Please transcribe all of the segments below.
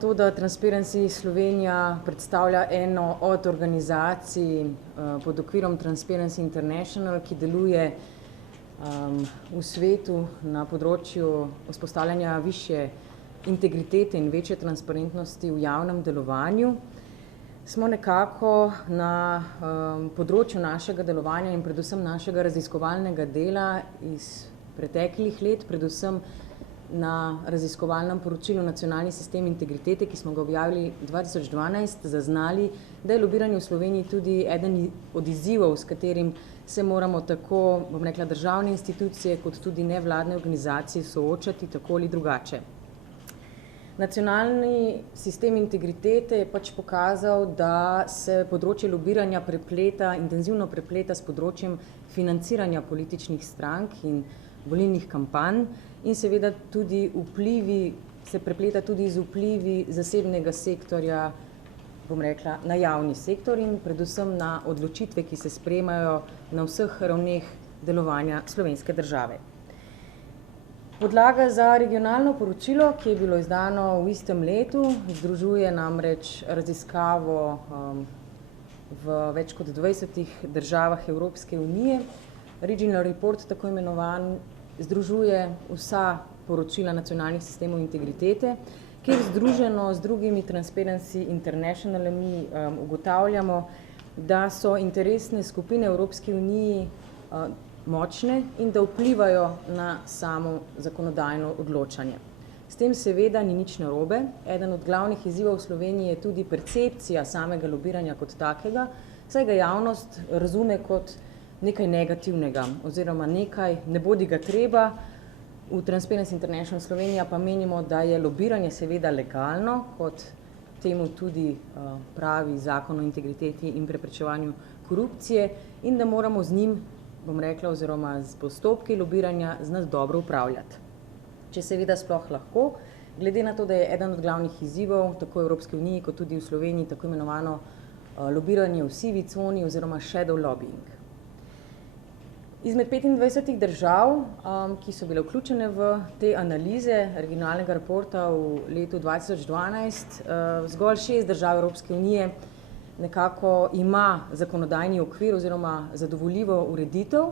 To, da Transparency Slovenija predstavlja eno od organizacij pod okvirom Transparency International, ki deluje v svetu na področju vzpostavljanja višje integritete in večje transparentnosti v javnem delovanju, smo nekako na področju našega delovanja in predvsem našega raziskovalnega dela iz preteklih let, predvsem na raziskovalnem poročilu Nacionalni sistem integritete, ki smo ga objavili 2012, zaznali, da je lobiranje v Sloveniji tudi eden od izzivov, s katerim se moramo tako, bom rekla, državne institucije, kot tudi nevladne organizacije soočati tako ali drugače. Nacionalni sistem integritete je pač pokazal, da se področje lobiranja intenzivno prepleta s področjem financiranja političnih strank in volilnih kampanj in seveda tudi se prepleta tudi z vplivi zasebnega sektorja, bom rekla, na javni sektor in predvsem na odločitve, ki se sprejemajo na vseh ravneh delovanja slovenske države. Podlaga za regionalno poročilo, ki je bilo izdano v istem letu, združuje namreč raziskavo v več kot 20 državah Evropske unije. Regional report, tako imenovan, združuje vsa poročila nacionalnih sistemov integritete, kjer združeno z drugimi Transparency Internationalami ugotavljamo, da so interesne skupine Evropske unije močne in da vplivajo na samo zakonodajno odločanje. S tem seveda ni nič narobe. Eden od glavnih izzivov v Sloveniji je tudi percepcija samega lobiranja kot takega, saj ga javnost razume kot nekaj negativnega oziroma nekaj ne bodi ga treba. V Transparency International Slovenija pa menimo, da je lobiranje seveda legalno, kot temu tudi pravi Zakon o integriteti in preprečevanju korupcije in da moramo z njim, bom rekla, oziroma z postopki lobiranja z nas dobro upravljati. Če seveda sploh lahko, glede na to, da je eden od glavnih izzivov tako v Evropski uniji kot tudi v Sloveniji tako imenovano lobiranje v sivi coni oziroma shadow lobbying. Izmed 25 držav, ki so bile vključene v te analize regionalnega reporta v letu 2012, zgolj 6 držav Evropske unije nekako ima zakonodajni okvir oziroma zadovoljivo ureditev.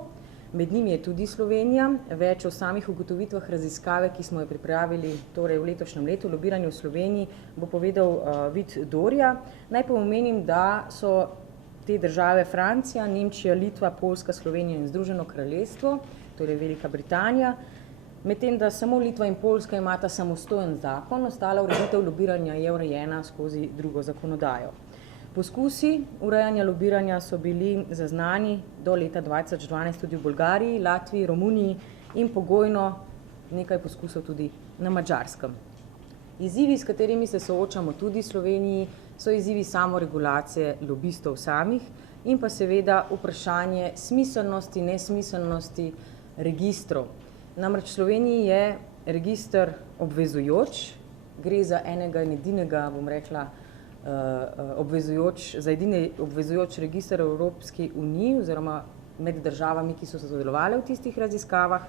Med njimi je tudi Slovenija. Več o samih ugotovitvah raziskave, ki smo jo pripravili torej v letošnjem letu, lobiranje v Sloveniji, bo povedal Vid Dorja. Naj pa omenim, da so te države Francija, Nemčija, Litva, Poljska, Slovenija in Združeno kraljestvo, torej Velika Britanija, medtem da samo Litva in Poljska imata samostojen zakon, ostala ureditev lobiranja je urejena skozi drugo zakonodajo. Poskusi urejanja lobiranja so bili zaznani do leta 2012 tudi v Bolgariji, Latviji, Romuniji in pogojno nekaj poskusov tudi na Madžarskem. Izzivi, s katerimi se soočamo tudi v Sloveniji, so izzivi samoregulacije lobistov samih in pa seveda vprašanje smiselnosti, nesmiselnosti registrov. Namreč v Sloveniji je register obvezujoč, gre za enega in edinega, bom rekla, obvezujoč register v Evropski uniji oziroma med državami, ki so sodelovale v tistih raziskavah.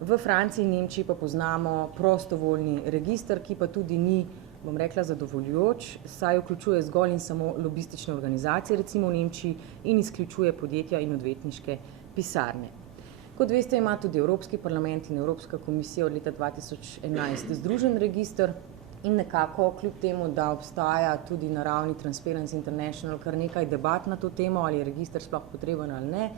V Franciji in Nemčiji pa poznamo prostovoljni register, ki pa tudi ni, bom rekla, zadovoljujoč, saj vključuje zgolj in samo lobistične organizacije, recimo v Nemčiji, in izključuje podjetja in odvetniške pisarne. Kot veste, ima tudi Evropski parlament in Evropska komisija od leta 2011 združen register in nekako, kljub temu, da obstaja tudi na ravni Transparency International kar nekaj debat na to temo, ali je register sploh potreben ali ne,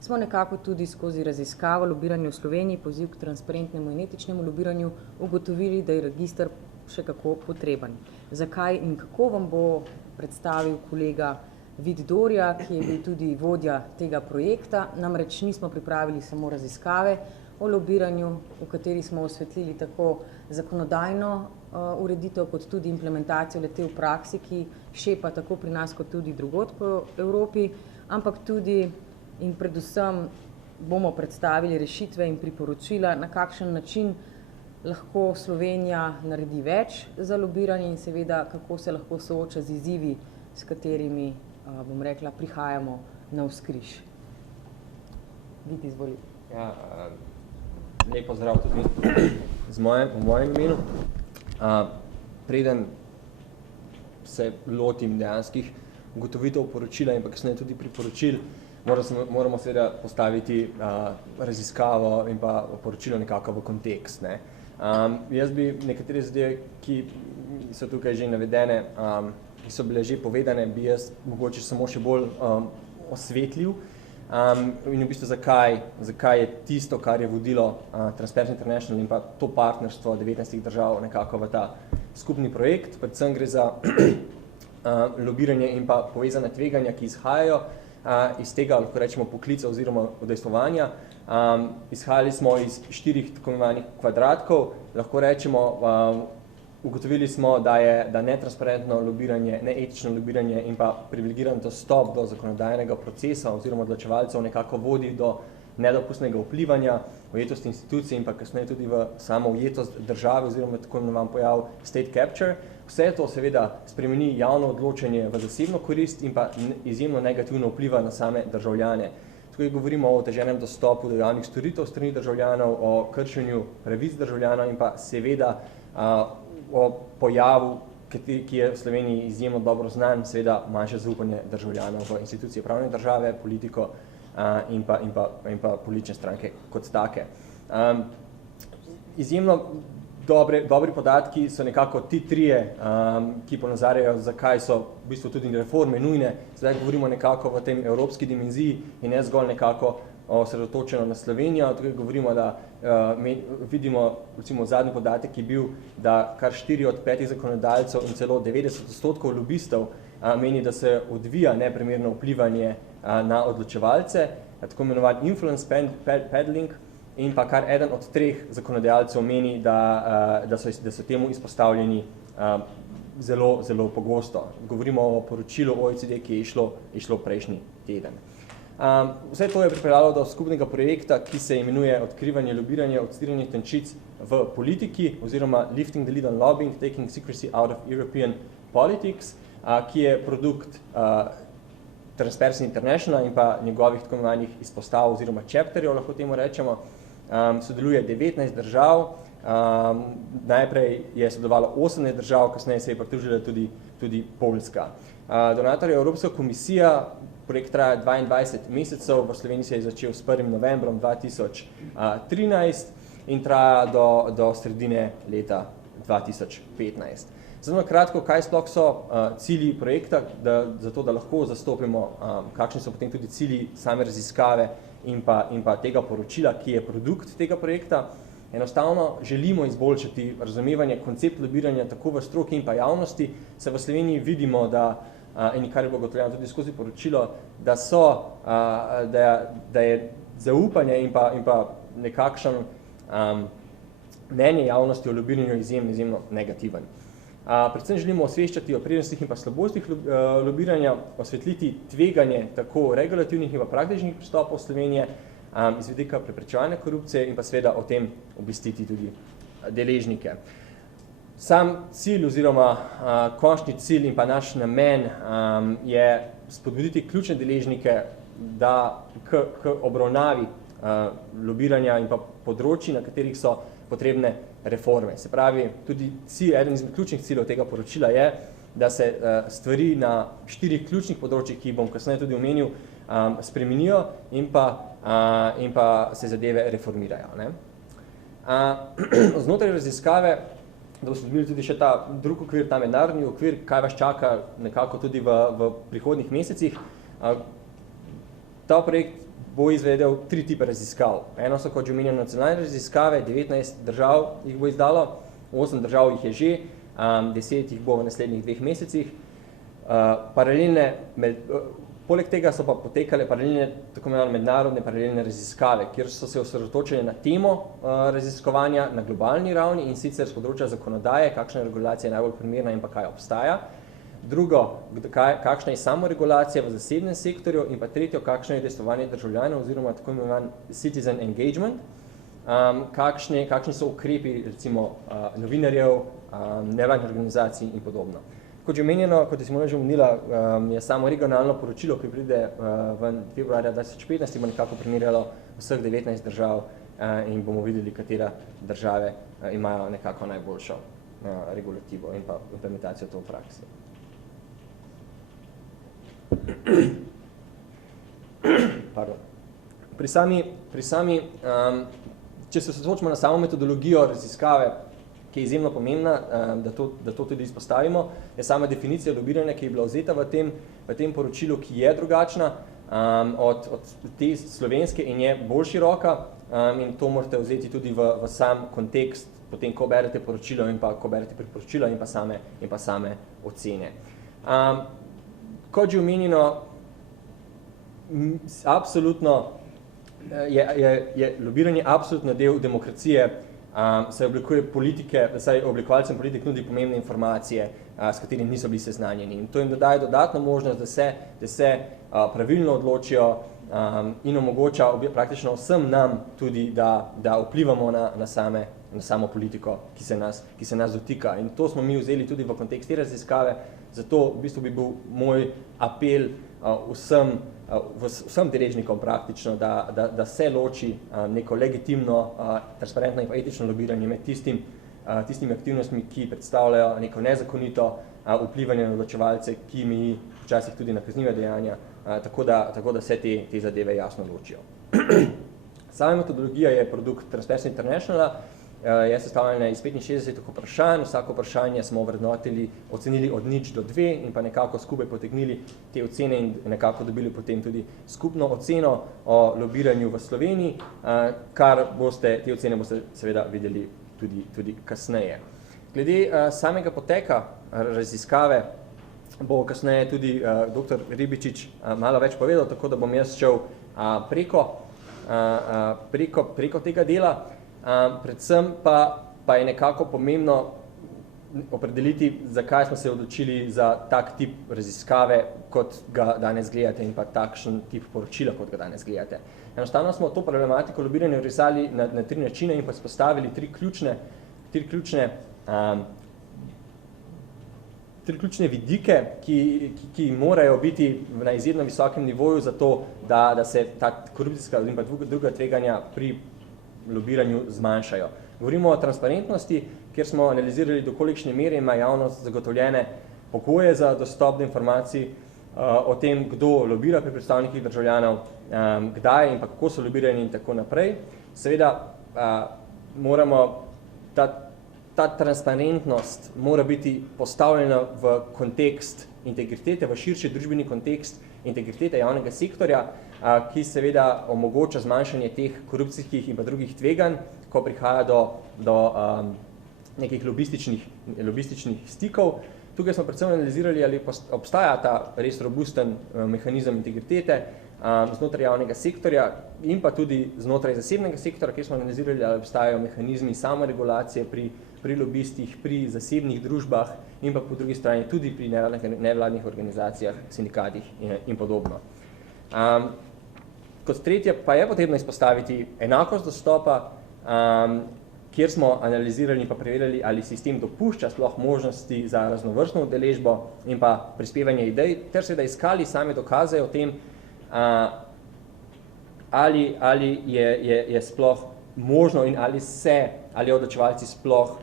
smo nekako tudi skozi raziskavo lobiranja v Sloveniji, poziv k transparentnemu in etičnemu lobiranju, ugotovili, da je register še kako potreben. Zakaj in kako vam bo predstavil kolega Vid Dorja, ki je bil tudi vodja tega projekta. Namreč nismo pripravili samo raziskave o lobiranju, v kateri smo osvetlili tako zakonodajno ureditev kot tudi implementacijo le-te v praksi, ki šepa tako pri nas kot tudi drugod po Evropi, ampak tudi in predvsem bomo predstavili rešitve in priporočila, na kakšen način lahko Slovenija naredi več za lobiranje in seveda, kako se lahko sooča z izzivi, s katerimi, bom rekla, prihajamo navzkriž. Vid, izvoli. Ja, lep pozdrav tudi v mojem imenu. Preden se lotim dejanskih ugotovitev poročila in pa kasneje tudi priporočil, moramo seveda postaviti raziskavo in pa poročilo nekako v kontekst. Ne. Jaz bi nekatere zadeve, ki so tukaj že navedene, ki so bile že povedane, bi jaz mogoče samo še bolj osvetlil. In v bistvu zakaj je tisto, kar je vodilo Transparency International in pa to partnerstvo 19 držav nekako v ta skupni projekt. Predvsem gre za lobiranje in pa povezane tveganja, ki izhajajo iz tega, lahko rečemo, poklica oziroma udejstvovanja. Izhajali smo iz 4 tako imenovanih kvadratkov, lahko rečemo, ugotovili smo, da netransparentno lobiranje, neetično lobiranje in pa privilegiran dostop do zakonodajnega procesa oziroma odločevalcev nekako vodi do nedopustnega vplivanja, ujetosti institucij in pa kasneje tudi v samo ujetost države oziroma tako imenovan pojav state capture. Vse to seveda spremeni javno odločanje v zasebno korist in pa izjemno negativno vpliva na same državljane. Tukaj govorimo o oteženem dostopu do javnih storitev strani državljanov, o kršenju pravic državljanov in pa seveda o pojavu, ki je v Sloveniji izjemno dobro znan, seveda manjše zaupanje državljanov v institucije pravne države, politiko in pa politične stranke kot take. Izjemno dobri podatki so nekako ti trije, ki ponazarjajo, zakaj so v bistvu tudi reforme nujne. Zdaj govorimo nekako v tem evropski dimenziji in ne zgolj nekako osredotočeno na Slovenijo. Tukaj govorimo, da vidimo, recimo zadnji podatek je bil, da kar 4 od 5 zakonodajalcev in celo 90% lobistov meni, da se odvija neprimerno vplivanje na odločevalce, tako imenovan influence peddling, in pa kar eden od 3 zakonodajalcev meni, da so temu izpostavljeni zelo, zelo pogosto. Govorimo o poročilu OECD, ki je išlo prejšnji teden. Vse to je pripeljalo do skupnega projekta, ki se imenuje Odkrivanje lobiranja, odstiranje tančic v politiki oziroma Lifting the Lid on Lobbying, Taking Secrecy out of European Politics, ki je produkt Transparency International in pa njegovih tako imenovanih izpostav oziroma chapterjev, lahko temu rečemo. Sodeluje 19 držav, najprej je sodelovalo 18 držav, kasneje se je pridružila tudi Poljska. Donator je Evropska komisija, projekt traja 22 mesecev, v Sloveniji se je začel s 1. novembrom 2013 in traja do sredine leta 2015. Zelo kratko, kaj sploh so cilji projekta, zato da lahko zastopimo, kakšni so potem tudi cilji same raziskave in pa tega poročila, ki je produkt tega projekta. Enostavno želimo izboljšati razumevanje koncept lobiranja tako v stroki in pa javnosti. Se v Sloveniji vidimo, in kar je bilo ugotovljeno tudi skozi poročilo, da je zaupanje in pa nekakšen mnenje javnosti o lobiranju izjemno negativen. Predvsem želimo osveščati o prednostih in pa slabostih lobiranja, osvetliti tveganje tako regulativnih in pa praktičnih pristopov Slovenije, iz vidika preprečevanja korupcije in pa seveda o tem obvestiti tudi deležnike. Sam cilj oziroma končni cilj in pa naš namen je spodbuditi ključne deležnike k obravnavi lobiranja in pa področji, na katerih so potrebne reforme. Se pravi, tudi eden izmed ključnih ciljev tega poročila je, da se stvari na 4 ključnih področjih, ki bom kasneje tudi omenil, spremenijo in pa se zadeve reformirajo. Ne? Znotraj raziskave, da boste dobili tudi še ta drug okvir, ta mednarodni okvir, kaj vas čaka nekako tudi v prihodnjih mesecih. Ta projekt bo izvedel 3 tipe raziskav. Eno so, kot že omenjeno, nacionalne raziskave, 19 držav jih bo izdalo, 8 držav jih je že, 10 jih bo v naslednjih 2 mesecih. Poleg tega so pa potekale paralelne, tako imenovane mednarodne paralelne raziskave, kjer so se osredotočili na temo raziskovanja na globalni ravni in sicer s področja zakonodaje, kakšna regulacija je najbolj primerna in pa kaj obstaja. Drugo, kakšna je samoregulacija v zasebnem sektorju in pa tretjo, kakšno je udejstvovanje državljanov oziroma tako imenovan citizen engagement, kakšni so ukrepi recimo novinarjev, nevladnih organizacij in podobno. Kot že omenjeno, kot je Simona že omenila, je samo regionalno poročilo, ki pride v februarja 2015, bo nekako primerjalo vseh 19 držav in bomo videli, katera države imajo nekako najboljšo regulativo in pa implementacijo to v praksi. Pardon. Pri sami, če se osredotočimo na samo metodologijo raziskave, ki je izjemno pomembna, da to tudi izpostavimo, je sama definicija lobiranja, ki je bila vzeta v tem poročilu, ki je drugačna od te slovenske in je bolj široka, in to morate vzeti tudi v sam kontekst, potem, ko berete poročilo in pa ko berete priporočila in pa same ocene. Kot že omenjeno, absolutno je lobiranje absolutno del demokracije, se oblikuje politike, saj oblikovalcem politik nudi pomembne informacije, s katerimi niso bili seznanjeni. In to jim daje dodatno možnost, da se pravilno odločijo in omogoča praktično vsem nam tudi, da vplivamo na samo politiko, ki se nas dotika. In to smo mi vzeli tudi v kontekst te raziskave, zato v bistvu bi bil moj apel vsem deležnikom praktično, da se loči neko legitimno, transparentno in pa etično lobiranje med tistimi aktivnostmi, ki predstavljajo neko nezakonito vplivanje na odločevalce, ki meji včasih tudi na kazniva dejanja, tako da se te zadeve jasno ločijo. Sama metodologija je produkt Transparency Internationala, je sestavljena iz 65 vprašanj, vsako vprašanje smo ocenili od 0 do 2 in pa nekako skupaj potegnili te ocene in nekako dobili potem tudi skupno oceno o lobiranju v Sloveniji, te ocene boste seveda videli tudi kasneje. Glede samega poteka raziskave bo kasneje tudi dr. Ribičič malo več povedal, tako da bom jaz šel preko tega dela. Predvsem pa je nekako pomembno opredeliti, zakaj smo se odločili za tak tip raziskave, kot ga danes gledate, in pa takšen tip poročila, kot ga danes gledate. Enostavno smo to problematiko lobiranja risali na 3 načine in pa spostavili 3 ključne vidike, ki morajo biti na izjemno visokem nivoju za to, da se ta korupcijska in pa druga tveganja pri lobiranju zmanjšajo. Govorimo o transparentnosti, kjer smo analizirali, do kolikšne mere ima javnost zagotovljene pogoje za dostop do informacij o tem, kdo lobira pri predstavnikih državljanov, kdaj in pa kako so lobirani in tako naprej. Seveda moramo ta transparentnost mora biti postavljena v kontekst integritete, v širši družbeni kontekst integritete javnega sektorja, ki seveda omogoča zmanjšanje teh korupcijskih in pa drugih tveganj, ko prihaja do nekih lobističnih stikov. Tukaj smo predvsem analizirali, ali obstaja ta res robusten mehanizem integritete znotraj javnega sektorja in pa tudi znotraj zasebnega sektorja, kjer smo analizirali, ali obstajajo mehanizmi samoregulacije pri lobistih, pri zasebnih družbah in pa po drugi strani tudi pri nevladnih organizacijah, sindikatih in podobno. Kot tretje pa je potrebno izpostaviti enakost dostopa, kjer smo analizirali in pa preverjali, ali sistem dopušča sploh možnosti za raznovrstno udeležbo in pa prispevanje idej, ter seveda iskali same dokaze o tem, ali je sploh možno in ali odločevalci sploh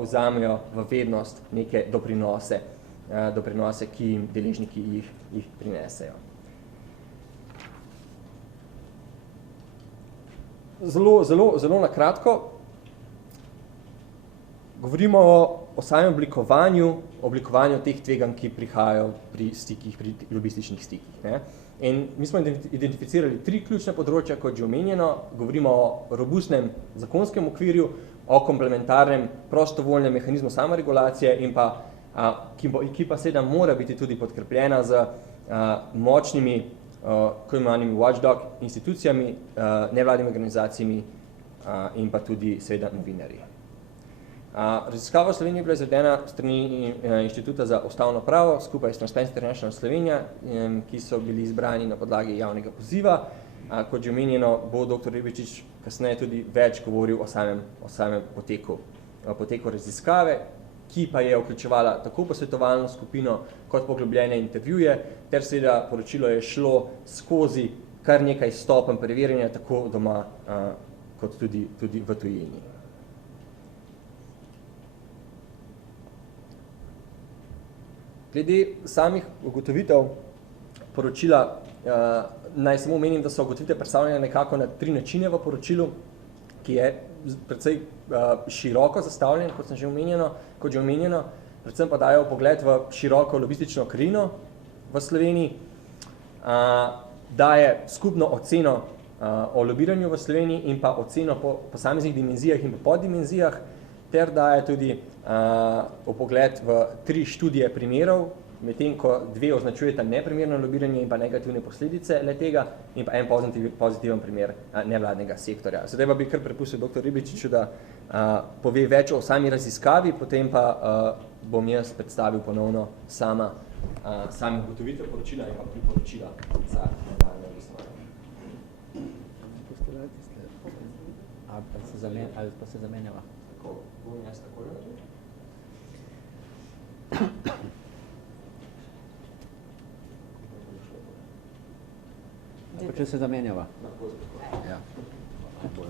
vzamejo v vednost neke doprinose, ki jim deležniki jih prinesejo. Zelo na kratko govorimo o samem oblikovanju teh tveganj, ki prihajajo pri lobističnih stikih. Ne? In mi smo identificirali 3 ključne področja, kot že omenjeno. Govorimo o robustnem zakonskem okvirju, o komplementarnem prostovoljnem mehanizmu samoregulacije in pa, ki pa seveda mora biti tudi podkrepljena z močnimi ko imenovanimi watchdog institucijami, nevladnimi organizacijami in pa tudi seveda novinarji. Raziskava v Sloveniji je bila izvedena strani Inštituta za ustavno pravo skupaj s Transparency International Slovenija, ki so bili izbrani na podlagi javnega poziva. Kot že omenjeno, bo dr. Ribičič kasneje tudi več govoril o samem poteku raziskave, ki pa je vključevala tako posvetovalno skupino kot poglobljene intervjuje, ter seveda poročilo je šlo skozi kar nekaj stopenj preverjanja tako doma kot tudi v tujini. Glede samih ugotovitev poročila, naj samo omenim, da so ugotovitve predstavljene nekako na 3 načine v poročilu, ki je precej široko zastavljen, kot že omenjeno, predvsem pa dajo pogled v široko lobistično krajino v Sloveniji, daje skupno oceno o lobiranju v Sloveniji in pa oceno po posameznih dimenzijah in po poddimenzijah, ter daje tudi pogled v 3 študije primerov, medtem ko 2 označujeta neprimerno lobiranje in pa negativne posledice le-tega in pa en pozitiven primer nevladnega sektorja. Zdaj pa bi kar prepustil dr. Ribičiču, da pove več o sami raziskavi, potem pa bom jaz predstavil ponovno sami ugotovitve poročila in pa priporočila za nadaljnje obiskovanje. Ali pa se zamenjava? Tako, bom jaz tako naredil. Pa če se zamenjava? Ja. Super.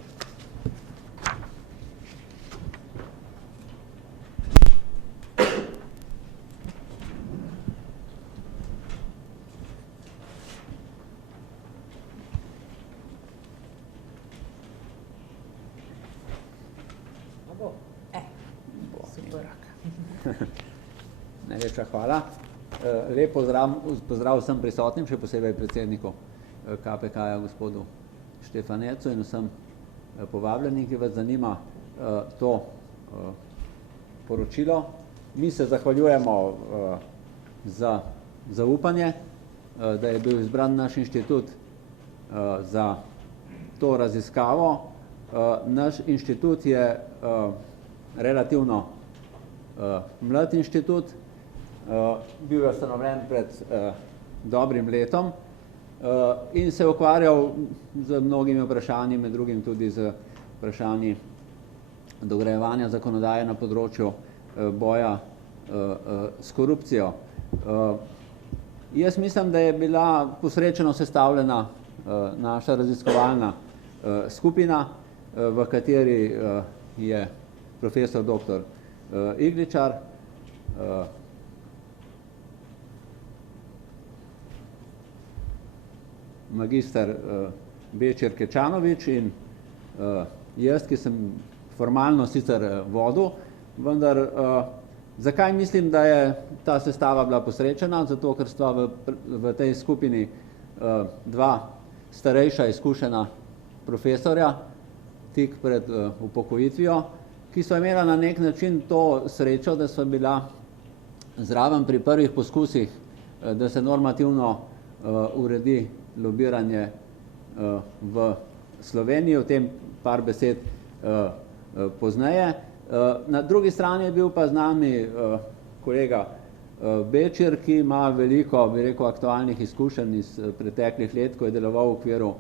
Najlepša hvala. Lep pozdrav vsem prisotnim, še posebej predsedniku KPK-ja, gospodu Štefanecu in vsem povabljenim, ki vas zanima to poročilo. Mi se zahvaljujemo za zaupanje, da je bil izbran naš inštitut za to raziskavo. Naš inštitut je relativno mlad inštitut, bil je ustanovljen pred dobrim letom in se ukvarjal z mnogimi vprašanji, med drugim tudi z vprašanji dograjevanja zakonodaje na področju boja s korupcijo. Jaz mislim, da je bila posrečeno sestavljena naša raziskovalna skupina, v kateri je profesor dr. Igličar, magister Bečer Kečanovič in jaz, ki sem formalno sicer vodil, vendar zakaj mislim, da je ta sestava bila posrečena? Zato, ker sta v tej skupini 2 starejša izkušena profesorja tik pred upokojitvijo, ki so imela na nek način to srečo, da so bila zraven pri prvih poskusih, da se normativno uredi lobiranje v Sloveniji, o tem par besed pozneje. Na drugi strani je bil pa z nami kolega Bečer, ki ima veliko, bi rekel, aktualnih izkušenj iz preteklih let, ko je deloval v okviru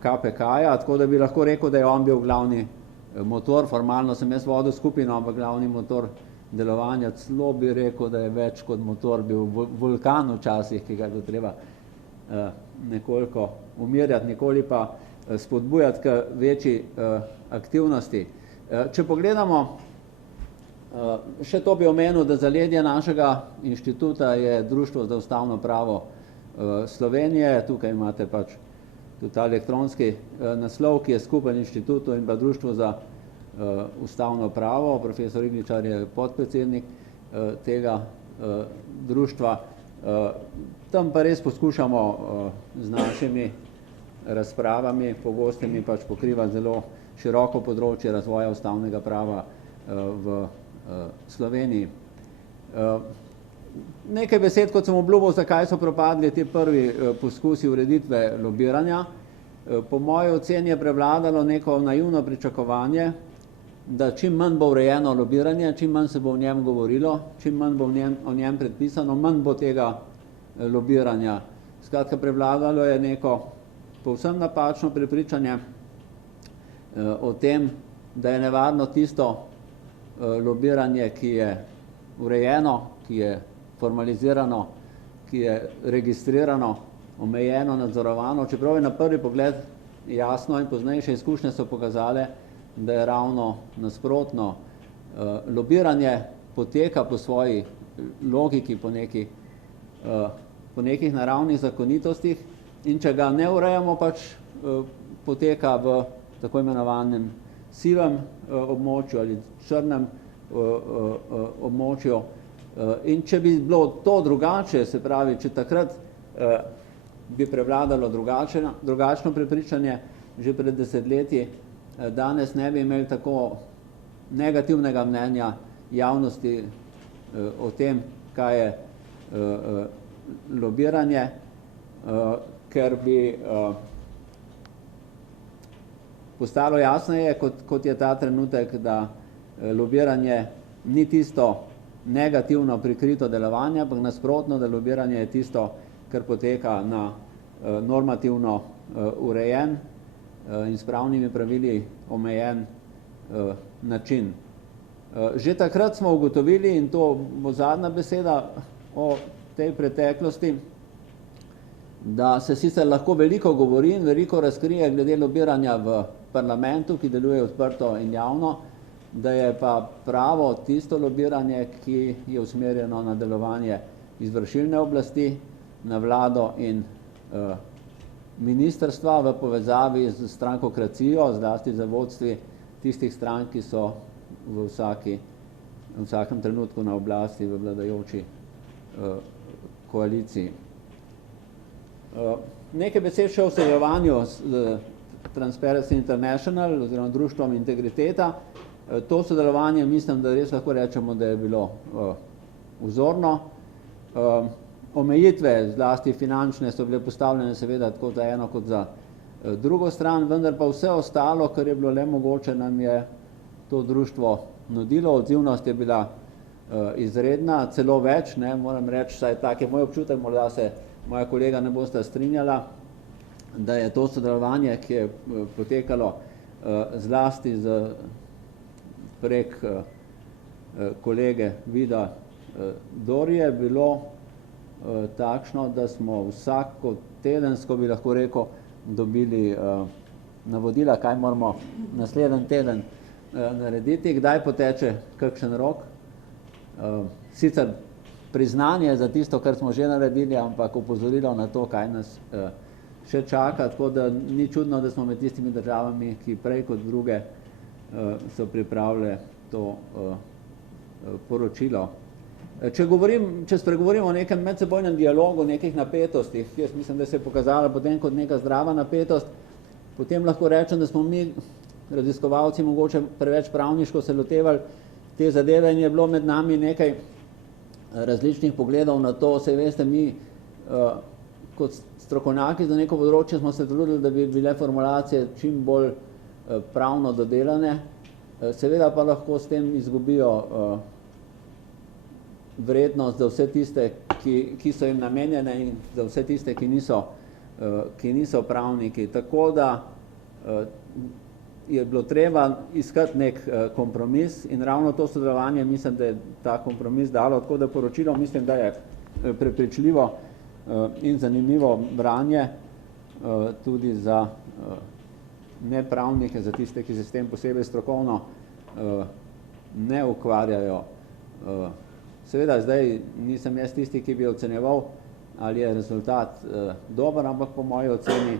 KPK-ja, tako da bi lahko rekel, da je on bil glavni motor. Formalno sem jaz vodil skupino, ampak glavni motor delovanja, celo bi rekel, da je več kot motor bil vulkan včasih, ki ga je treba nekoliko umirjati, nikoli pa spodbujati k večji aktivnosti. Če pogledamo, še to bi omenil, da zaledje našega inštituta je Društvo za ustavno pravo Slovenije. Tukaj imate pač tudi ta elektronski naslov, ki je skupen inštitutu in pa Društvo za ustavno pravo. Profesor Igličar je podpredsednik tega društva. Tam pa res poskušamo z našimi razpravami, pogostimi pač pokriva zelo široko področje razvoja ustavnega prava v Sloveniji. Nekaj besed, kot sem obljubil, zakaj so propadli ti prvi poskusi ureditve lobiranja. Po moji oceni je prevladalo neko naivno pričakovanje, da čim manj bo urejeno lobiranje, čim manj se bo o njem govorilo, čim manj bo o njem predpisano, manj bo tega lobiranja. Skratka, prevladalo je neko povsem napačno prepričanje o tem, da je nevarno tisto lobiranje, ki je urejeno, ki je formalizirano, ki je registrirano, omejeno, nadzorovano, čeprav je na prvi pogled jasno in poznejše izkušnje so pokazale, da je ravno nasprotno. Lobiranje poteka po svoji logiki, po neki po nekih naravnih zakonitostih in če ga ne urejamo, pač poteka v tako imenovanem sivem območju ali črnem območju. In če bi bilo to drugače, se pravi, če takrat bi prevladalo drugačno prepričanje že pred desetletji, danes ne bi imeli tako negativnega mnenja javnosti o tem, kaj je lobiranje, ker bi postalo jasneje, kot je ta trenutek, da lobiranje ni tisto negativno prikrito delovanje, ampak nasprotno, da lobiranje je tisto, kar poteka na normativno urejen in s pravnimi pravili omejen način. Že takrat smo ugotovili, in to bo zadnja beseda o tej preteklosti, da se sicer lahko veliko govori in veliko razkrije glede lobiranja v parlamentu, ki deluje odprto in javno, da je pa pravo tisto lobiranje, ki je usmerjeno na delovanje izvršilne oblasti, na vlado in ministrstva v povezavi z strankokracijo, zlasti za vodstvi tistih strank, ki so v vsakem trenutku na oblasti v vladajoči koaliciji. Nekaj besed še o sodelovanju s Transparency International oziroma društvom Integriteta. To sodelovanje mislim, da res lahko rečemo, da je bilo vzorno. Omejitve, zlasti finančne, so bile postavljene seveda tako za eno kot za drugo stran, vendar pa vse ostalo, kar je bilo le mogoče, nam je to društvo nudilo. Odzivnost je bila izredna, celo več, moram reči, saj tak je moj občutek, morda se moja kolega ne bosta strinjala, da je to sodelovanje, ki je potekalo zlasti prek kolege Vida Dorije, bilo takšno, da smo vsako tedensko, bi lahko rekel, dobili navodila, kaj moramo naslednji teden narediti, kdaj poteče kakšen rok. Sicer priznanje za tisto, kar smo že naredili, ampak opozorilo na to, kaj nas še čaka, tako da ni čudno, da smo med tistimi državami, ki prej kot druge so pripravile to poročilo. Če spregovorimo o nekem medsebojnem dialogu, nekih napetostih, jaz mislim, da se je pokazala potem kot neka zdrava napetost, potem lahko rečem, da smo mi, raziskovalci, mogoče preveč pravniško se lotevali te zadeve in je bilo med nami nekaj različnih pogledov na to. Saj veste, mi kot strokovnjaki za neko področje smo se trudili, da bi bile formulacije čim bolj pravno dodelane, seveda pa lahko s tem izgubijo vrednost za vse tiste, ki so jim namenjene in za vse tiste, ki niso pravniki. Tako da je bilo treba iskati nek kompromis in ravno to sodelovanje mislim, da je ta kompromis dalo, tako da poročilo mislim, da je prepričljivo in zanimivo branje tudi za nepravnike, za tiste, ki se s tem posebej strokovno ne ukvarjajo. Seveda, zdaj nisem jaz tisti, ki bi ocenjeval, ali je rezultat dober, ampak po moji oceni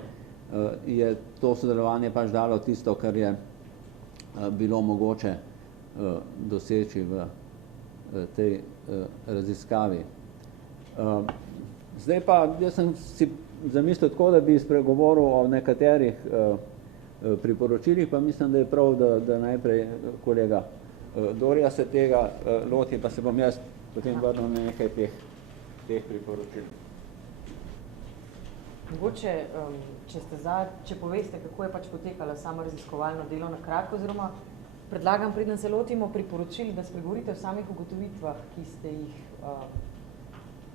je to sodelovanje pač dalo tisto, kar je bilo mogoče doseči v tej raziskavi. Zdaj pa, jaz sem si zamislil tako, da bi spregovoril o nekaterih priporočilih, pa mislim, da je prav, da najprej kolega Dorija se tega loti, pa se bom jaz potem vrnil na nekaj teh priporočil. Mogoče, če poveste, kako je pač potekala samo raziskovalno delo na kratko, oziroma predlagam, preden se lotimo priporočil, da spregovorite o samih ugotovitvah, ki ste jih,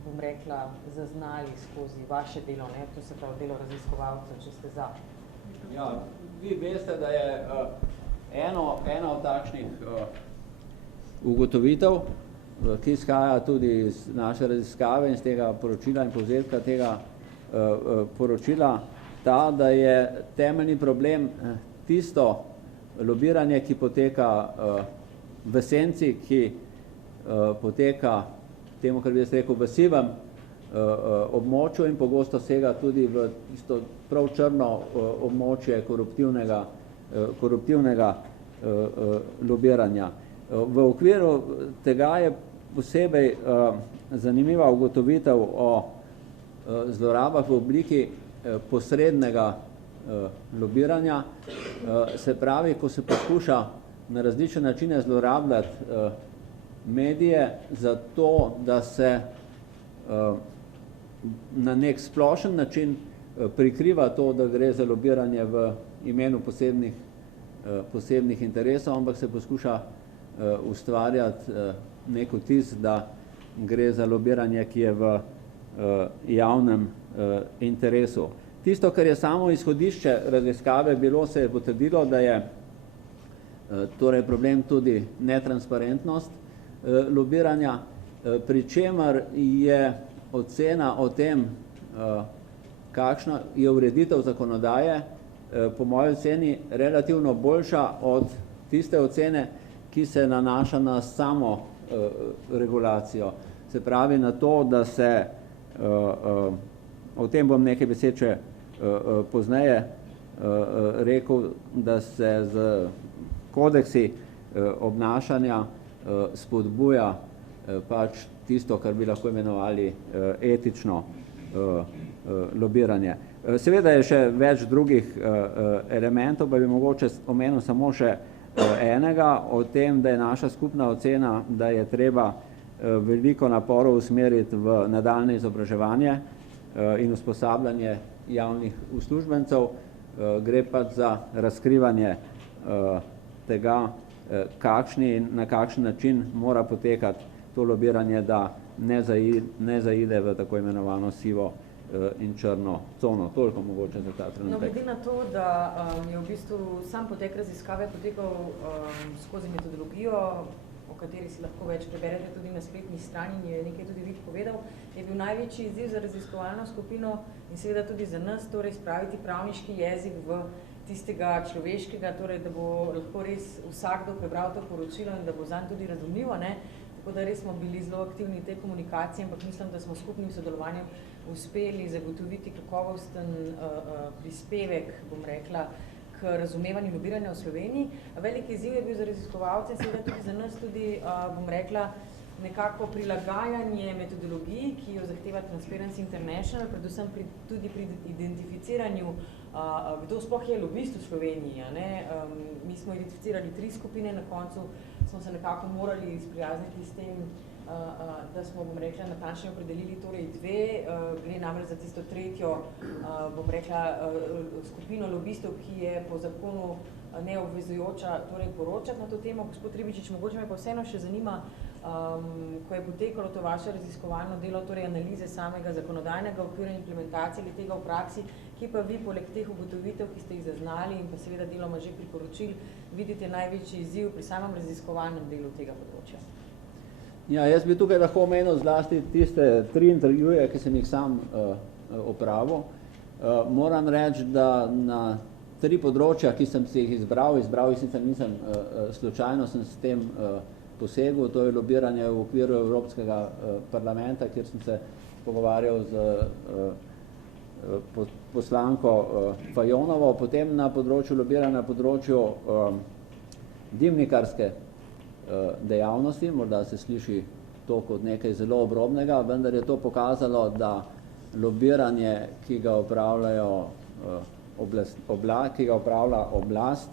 bom rekla, zaznali skozi vaše delo, to se pravi delo raziskovalcev, če ste za. Ja, vi veste, da je ena od takšnih ugotovitev, ki izhaja tudi iz naše raziskave in iz tega poročila in povzetka tega poročila, ta, da je temeljni problem tisto lobiranje, ki poteka v senci, ki poteka temu, kar bi jaz rekel, v sivem območju in pogosto sega tudi v isto prav črno območje koruptivnega lobiranja. V okviru tega je posebej zanimiva ugotovitev o zlorabah v obliki posrednega lobiranja, se pravi, ko se poskuša na različne načine zlorabljati medije za to, da se na nek splošen način prikriva to, da gre za lobiranje v imenu posebnih interesov, ampak se poskuša ustvarjati nek vtis, da gre za lobiranje, ki je v javnem interesu. Tisto, kar je samo izhodišče raziskave bilo, se je potrdilo, da je torej problem tudi netransparentnost lobiranja, pri čemer je ocena o tem, kakšna je ureditev zakonodaje, po moji oceni relativno boljša od tiste ocene, ki se nanaša na samo regulacijo. Se pravi na to, da se, o tem bom nekaj besed še pozneje rekel, da se z kodeksi obnašanja spodbuja pač tisto, kar bi lahko imenovali etično lobiranje. Seveda je še več drugih elementov, pa bi mogoče omenil samo še enega, o tem, da je naša skupna ocena, da je treba veliko naporov usmeriti v nadaljnje izobraževanje in usposabljanje javnih uslužbencev, gre pa za razkrivanje tega, na kakšen način mora potekati to lobiranje, da ne zaide v tako imenovano sivo in črno cono. Toliko mogoče za ta trenutek. No, glede na to, da je v bistvu sam potek raziskave potekal skozi metodologijo, o kateri si lahko več preberete tudi na spletni strani in je nekaj tudi Vid povedal, je bil največji izziv za raziskovalno skupino in seveda tudi za nas, torej spraviti pravniški jezik v tistega človeškega, torej da bo lahko res vsakdo prebral to poročilo in da bo zanj tudi razumljivo, ne? Tako da res smo bili zelo aktivni v tej komunikaciji, ampak mislim, da smo skupnim sodelovanjem uspeli zagotoviti kakovosten prispevek, bom rekla, k razumevanju lobiranja v Sloveniji. Veliki izziv je bil za raziskovalce, seveda tudi za nas tudi, bom rekla, nekako prilagajanje metodologiji, ki jo zahteva Transparency International, predvsem tudi pri identificiranju, kdo sploh je lobist v Sloveniji. Mi smo identificirali 3 skupine, na koncu smo se nekako morali sprijazniti s tem, da smo, bom rekla, natančno opredelili torej 2, gre namreč za tisto tretjo, bom rekla, skupino lobistov, ki je po zakonu neobvezujoča, torej poročati na to temo. Gospod Ribičič, mogoče me pa vseeno še zanima, ko je potekalo to vaše raziskovalno delo, torej analize samega zakonodajnega okvira in implementacije tega v praksi, ki pa vi poleg teh ugotovitev, ki ste jih zaznali in pa seveda deloma že priporočili, vidite največji izziv pri samem raziskovalnem delu tega področja? Ja, jaz bi tukaj lahko omenil zlasti tiste 3 intervjuje, ki sem jih sam opravil. Moram reči, da na 3 področja, ki sem si jih izbral jih sicer nisem slučajno, sem s tem posegel, to je lobiranje v okviru Evropskega parlamenta, kjer sem se pogovarjal z poslanko Fajonovo, potem na področju lobiranja, na področju dimnikarske dejavnosti, morda se sliši to kot nekaj zelo obrobnega, vendar je to pokazalo, da lobiranje, ki ga opravljajo ki ga upravlja oblast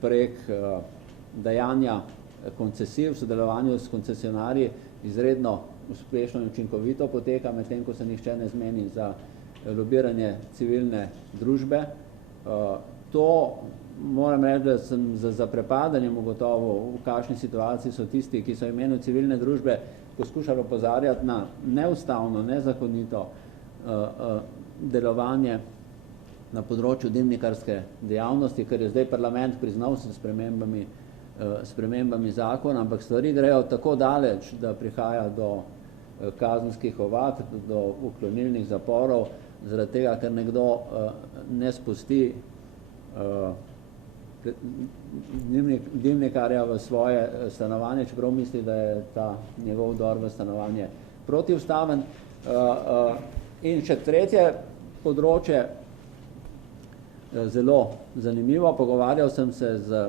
prek dajanja koncesij v sodelovanju s koncesionarji izredno uspešno in učinkovito poteka, medtem ko se nihče ne zmeni za lobiranje civilne družbe. To moram reči, da sem za zaprepadanjem ugotovil, v kakšni situaciji so tisti, ki so v imenu civilne družbe poskušali opozarjati na neustavno, nezakonito delovanje na področju dimnikarske dejavnosti, ker je zdaj parlament priznal s spremembami zakona, ampak stvari grejo tako daleč, da prihaja do kazenskih ovadb, do uklonilnih zaporov, zaradi tega, ker nekdo ne spusti dimnikarja v svoje stanovanje, čeprav misli, da je ta njegov vdor v stanovanje protiustaven. In še tretje področje, zelo zanimivo, pogovarjal sem se z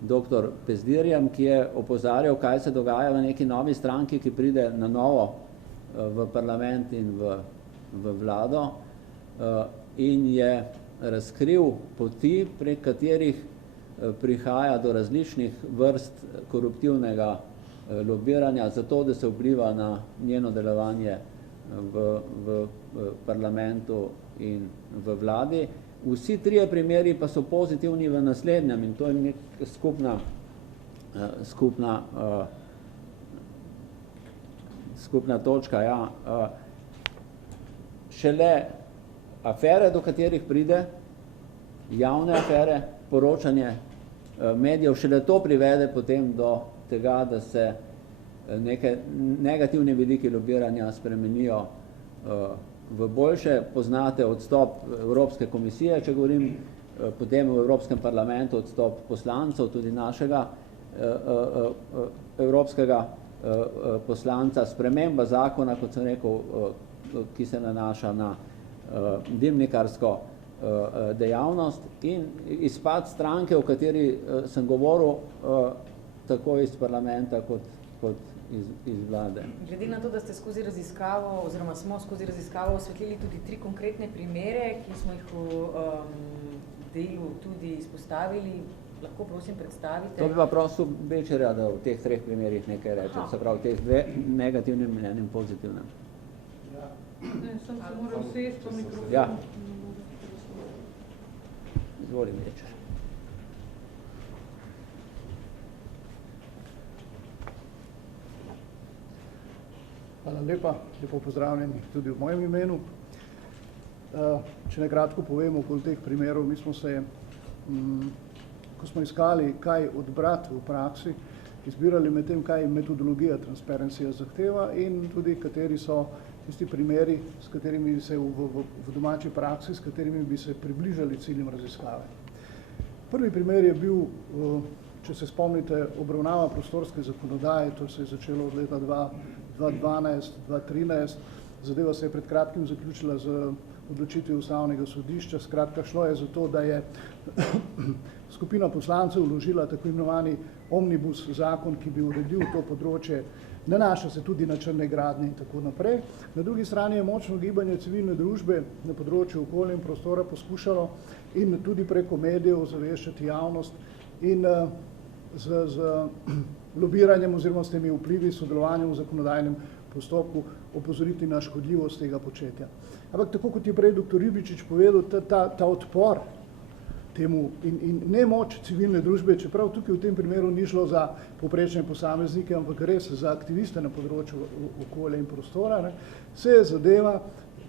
dr. Pezdirjem, ki je opozarjal, kaj se dogaja v neki novi stranki, ki pride na novo v parlament in v vlado, in je razkril poti, prek katerih prihaja do različnih vrst koruptivnega lobiranja, zato da se vpliva na njeno delovanje v parlamentu in v vladi. Vsi trije primeri pa so pozitivni v naslednjem in to je neka skupna točka. Ja. Šele afere, do katerih pride, javne afere, poročanje medijev, šele to privede potem do tega, da se neke negativne vidiki lobiranja spremenijo v boljše. Poznate odstop Evropske komisije, če govorim, potem v Evropskem parlamentu odstop poslancev, tudi našega evropskega poslanca, sprememba zakona, kot sem rekel, ki se nanaša na dimnikarsko dejavnost in izpad stranke, o kateri sem govoril, tako iz parlamenta kot iz vlade. Glede na to, da ste skozi raziskavo, oziroma smo skozi raziskavo osvetlili tudi 3 konkretne primere, ki smo jih v delu tudi izpostavili, lahko prosim predstavite? To bi pa prosil Bečerja, da v teh 3 primerih nekaj reče, se pravi, teh 2 negativnim in enim pozitivnem. Ne, sem se moral sesti po mikrofonu. Ja. Izvoli, Bečer. Hvala lepa, lepo pozdravljeni tudi v mojem imenu. Če nekratko povemo okoli teh primerov, mi smo se, ko smo iskali, kaj odbrati v praksi, izbirali med tem, kaj metodologija Transparencyja zahteva in tudi kateri so tisti primeri, s katerimi se v domači praksi, s katerimi bi se približali ciljem raziskave. Prvi primer je bil, če se spomnite, obravnava prostorske zakonodaje, to se je začelo od leta 2012-2013, zadeva se je pred kratkim zaključila z odločitvijo Ustavnega sodišča. Skratka, šlo je za to, da je skupina poslancev vložila tako imenovani omnibus zakon, ki bi uredil to področje, nanaša se tudi na črne gradnje in tako naprej. Na drugi strani je močno gibanje civilne družbe na področju okolja in prostora poskušalo in tudi preko medijev zaveščati javnost in z lobiranjem oziroma s temi vplivi, sodelovanjem v zakonodajnem postopku opozoriti na škodljivost tega početja. Ampak tako kot je prej dr. Ribičič povedal, ta odpor temu in nemoč civilne družbe, čeprav tukaj v tem primeru ni šlo za povprečne posameznike, ampak res za aktiviste na področju okolja in prostora, se je zadeva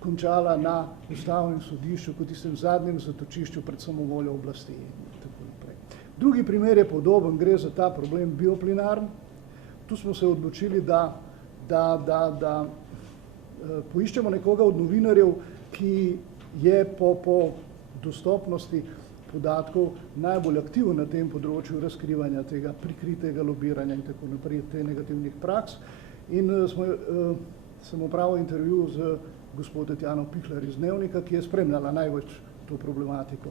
končala na Ustavnem sodišču kot tistem zadnjem zatočišču pred samovoljo oblasti in tako naprej. Drugi primer je podoben, gre za ta problem bioplinarn. Tu smo se odločili, da poiščemo nekoga od novinarjev, ki je po dostopnosti podatkov najbolj aktiven na tem področju razkrivanja tega prikritega lobiranja in tako naprej, te negativnih praks. In sem opravil intervju z gospod Tatjano Pihler iz Dnevnika, ki je spremljala največ to problematiko.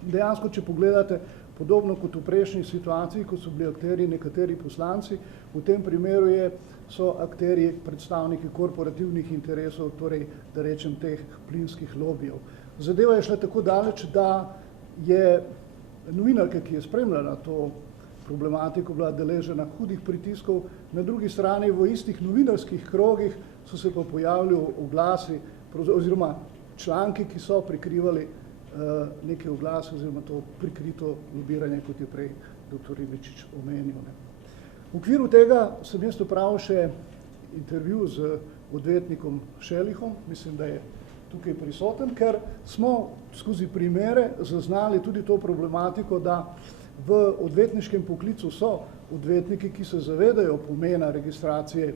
Dejansko, če pogledate, podobno kot v prejšnji situaciji, ko so bili akterji nekateri poslanci, v tem primeru so akterji predstavniki korporativnih interesov, torej, da rečem, teh plinskih lobijev. Zadeva je šla tako daleč, da je novinarka, ki je spremljala to problematiko, bila deležena hudih pritiskov, na drugi strani v istih novinarskih krogih so se pa pojavili oglasi oziroma članki, ki so prikrivali neke oglase oziroma to prikrito lobiranje, kot je prej dr. Ribičič omenil. V okviru tega sem jaz opravil še intervju z odvetnikom Šelihom, mislim, da je tukaj prisoten, ker smo skozi primere zaznali tudi to problematiko, da v odvetniškem poklicu so odvetniki, ki se zavedajo pomena registracije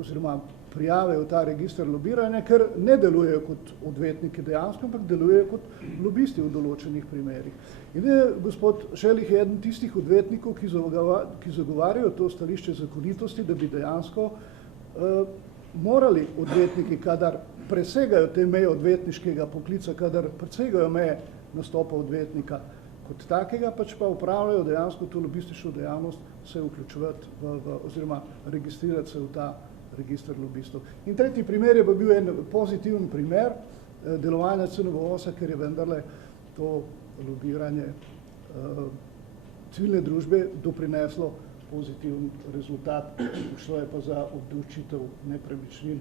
oziroma prijave v ta register lobiranja, ker ne delujejo kot odvetniki dejansko, ampak delujejo kot lobisti v določenih primerih. In gospod Šelih je eden tistih odvetnikov, ki zagovarjajo to stališče zakonitosti, da bi dejansko morali odvetniki, kadar presegajo te meje odvetniškega poklica, kadar presegajo meje nastopa odvetnika kot takega, pač pa upravljajo dejansko to lobistično dejavnost, se vključevati oziroma registrirati se v ta register lobistov. In tretji primer je pa bil en pozitiven primer delovanja CNVOS-a, ker je vendarle to lobiranje civilne družbe doprineslo pozitiven rezultat. Šlo je pa za obdavčitev nepremičnin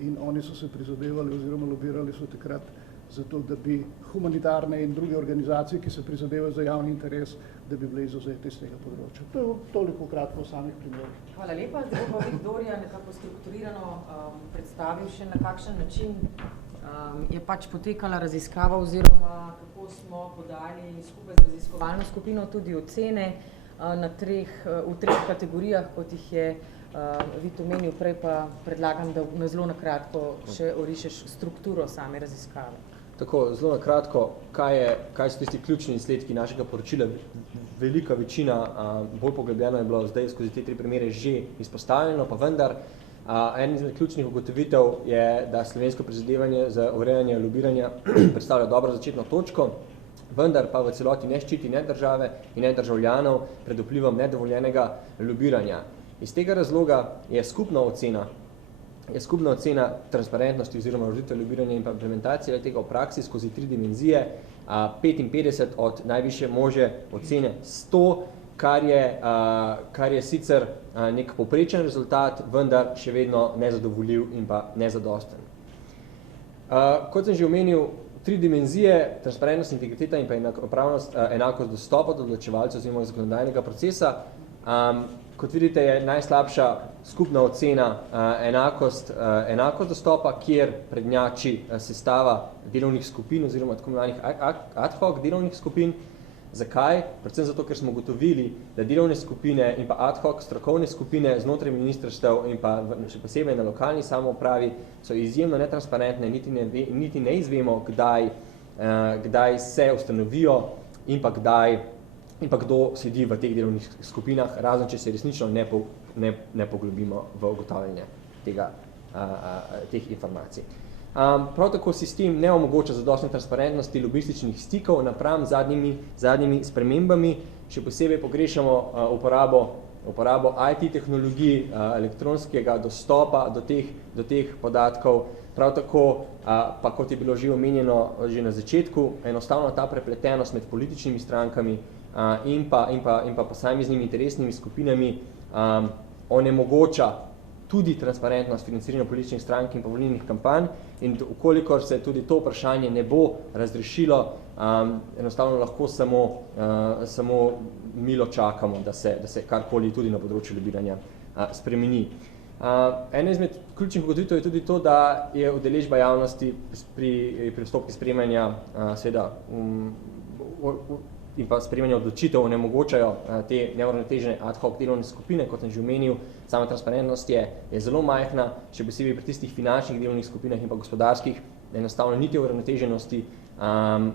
in oni so se prizadevali oziroma lobirali so takrat zato, da bi humanitarne in druge organizacije, ki se prizadevajo za javni interes, da bi bile izvzete iz tega področja. To je toliko kratko o samih primerih. Hvala lepa. Zdaj bo pa Viktorija nekako strukturirano predstavil še na kakšen način je pač potekala raziskava oziroma kako smo podali skupaj z raziskovalno skupino tudi ocene v treh kategorijah, kot jih je Vit omenil prej, pa predlagam, da na zelo nakratko še orišeš strukturo same raziskave. Tako, zelo nakratko, kaj so tisti ključni izsledki našega poročila? Velika večina, bolj poglobljeno je bilo zdaj skozi te 3 primere že izpostavljeno, pa vendar en izmed ključnih ugotovitev je, da slovensko prizadevanje za urejanje lobiranja predstavlja dobro začetno točko, vendar pa v celoti ne ščiti ne države in ne državljanov pred vplivom nedovoljenega lobiranja. Iz tega razloga je skupna ocena transparentnosti oziroma ureditve lobiranja in pa implementacije tega v praksi skozi 3 dimenzije, 55 od najvišje možne ocene 100, kar je sicer nek povprečen rezultat, vendar še vedno nezadovoljiv in pa nezadosten. Kot sem že omenil, 3 dimenzije, transparentnost, integriteta in pa enakost dostopa do odločevalcev oziroma zakonodajnega procesa. Kot vidite, je najslabša skupna ocena enakost dostopa, kjer prednjači sestava delovnih skupin oziroma tako imenovanih ad hoc delovnih skupin. Zakaj? Predvsem zato, ker smo ugotovili, da delovne skupine in pa ad hoc strokovne skupine znotraj ministrstev in pa še posebej na lokalni samoupravi so izjemno netransparentne, niti ne izvemo, kdaj se ustanovijo in pa kdo sedi v teh delovnih skupinah, razen če se resnično ne poglobimo v ugotavljanje teh informacij. Prav tako sistem ne omogoča zadostne transparentnosti lobističnih stikov napram zadnjimi spremembami, še posebej pogrešamo uporabo IT tehnologij, elektronskega dostopa do teh podatkov, prav tako pa kot je bilo že omenjeno že na začetku, enostavno ta prepletenost med političnimi strankami in pa posameznimi interesnimi skupinami onemogoča tudi transparentnost financiranja političnih strank in pa volilnih kampanj in ukolikor se tudi to vprašanje ne bo razrešilo, enostavno lahko samo milo čakamo, da se karkoli tudi na področju lobiranja spremeni. Ena izmed ključnih ugotovitev je tudi to, da je udeležba javnosti pri postopkih sprejemanja seveda in pa sprejemanje odločitev onemogočajo te neuravnotežene ad hoc delovne skupine, kot sem že omenil. Sama transparentnost je zelo majhna, še posebej pri tistih finančnih delovnih skupinah in pa gospodarskih, enostavno niti uravnoteženosti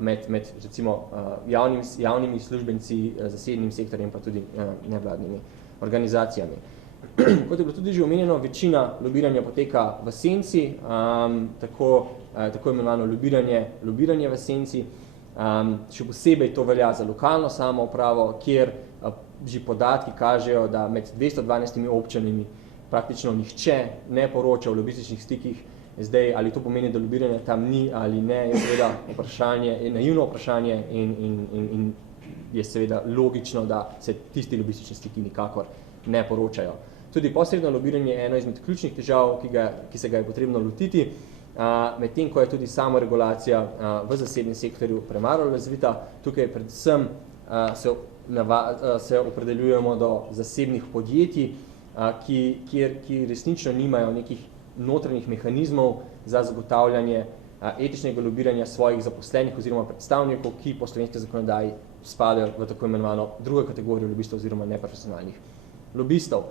med recimo javnimi službenci, zasebnim sektorjem in pa tudi nevladnimi organizacijami. Kot je bilo tudi že omenjeno, večina lobiranja poteka v senci, tako imenovano lobiranje v senci. Še posebej to velja za lokalno samoupravo, kjer že podatki kažejo, da med 212 občinami praktično nihče ne poroča o lobističnih stikih. Zdaj, ali to pomeni, da lobiranja tam ni ali ne, je seveda naivno vprašanje in je seveda logično, da se tisti lobistični stiki nikakor ne poročajo. Tudi posredno lobiranje je eno izmed ključnih težav, ki se ga je potrebno lotiti, medtem ko je tudi samoregulacija v zasebnem sektorju premalo razvita. Tukaj predvsem se opredeljujemo do zasebnih podjetij, ki resnično nimajo nekih notranjih mehanizmov za zagotavljanje etičnega lobiranja svojih zaposlenih oziroma predstavnikov, ki po slovenski zakonodaji spadajo v tako imenovano drugo kategorijo lobistov oziroma neprofesionalnih lobistov.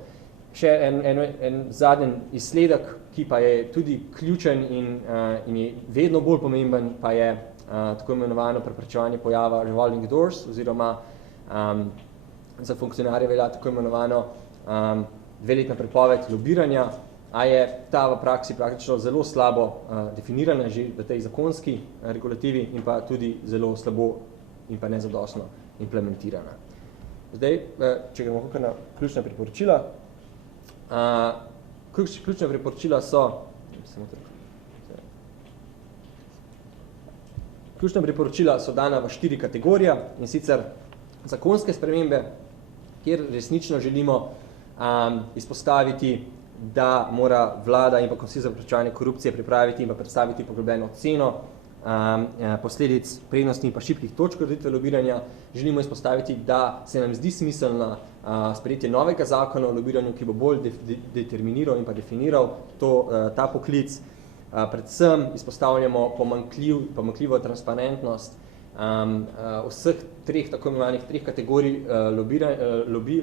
Še en zadnji izsledek, ki pa je tudi ključen in je vedno bolj pomemben, pa je tako imenovano preprečevanje pojava revolving doors oziroma za funkcionarje velja tako imenovano 2-letna prepoved lobiranja. a je ta v praksi praktično zelo slabo definirana že v tej zakonski regulativi in pa tudi zelo slabo in pa nezadostno implementirana. Zdaj, če gremo kakor na ključna priporočila. Ključna priporočila so Ključna priporočila so dana v 4 kategorije, in sicer zakonske spremembe, kjer resnično želimo izpostaviti, da mora vlada in pa Komisija za preprečevanje korupcije pripraviti in pa predstaviti poglobljeno oceno posledic prednosti in pa šibkih točk ureditve lobiranja. Želimo izpostaviti, da se nam zdi smiselno sprejetje novega zakona o lobiranju, ki bo bolj determiniral in pa definiral ta poklic. Predvsem izpostavljamo pomanjkljivo transparentnost vseh tako imenovanih 3 kategorij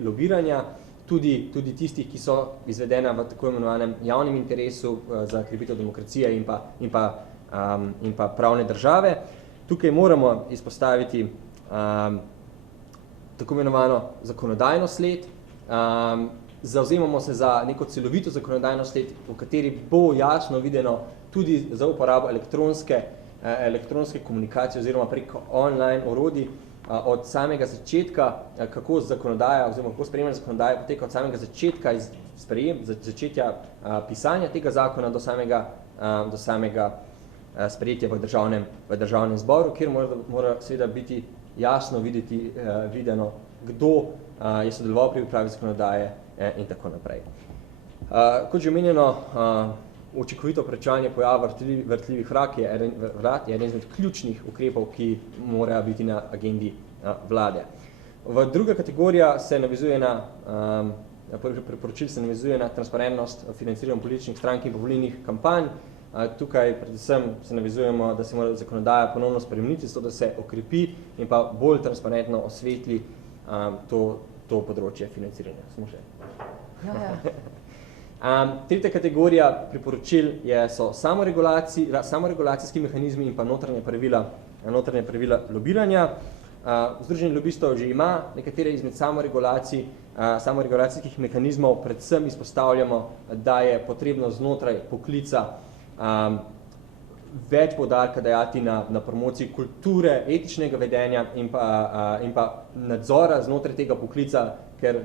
lobiranja, tudi tistih, ki so izvedena v tako imenovanem javnem interesu za krepitev demokracije in pa pravne države. Tukaj moramo izpostaviti tako imenovano zakonodajno sled. Zavzemamo se za neko celovito zakonodajno sled, v kateri bo jasno videno tudi za uporabo elektronske komunikacije oziroma preko online orodij od samega začetka, kako zakonodaja oziroma kako sprejemanje zakonodaje poteka od samega začetka začetja pisanja tega zakona do samega sprejetja v državnem zboru, kjer mora seveda biti jasno videno, kdo je sodeloval pri pripravi zakonodaje in tako naprej. Kot že omenjeno, učinkovito preprečevanje pojava vrtljivih vrat je eden izmed ključnih ukrepov, ki morajo biti na agendi vlade. Druga kategorija se navezuje priporočil se navezuje na transparentnost financiranja političnih strank in volilnih kampanj. Tukaj predvsem se navezujemo, da se mora zakonodaja ponovno spremeniti, zato da se okrepi in pa bolj transparentno osvetli to področje financiranja. Smo še? Tretja kategorija priporočil so samoregulacijski mehanizmi in pa notranje pravila lobiranja. Združenje lobistov že ima nekatere izmed samoregulacijskih mehanizmov, predvsem izpostavljamo, da je potrebno znotraj poklica več poudarka dajati na promociji kulture, etičnega vedenja in pa nadzora znotraj tega poklica, ker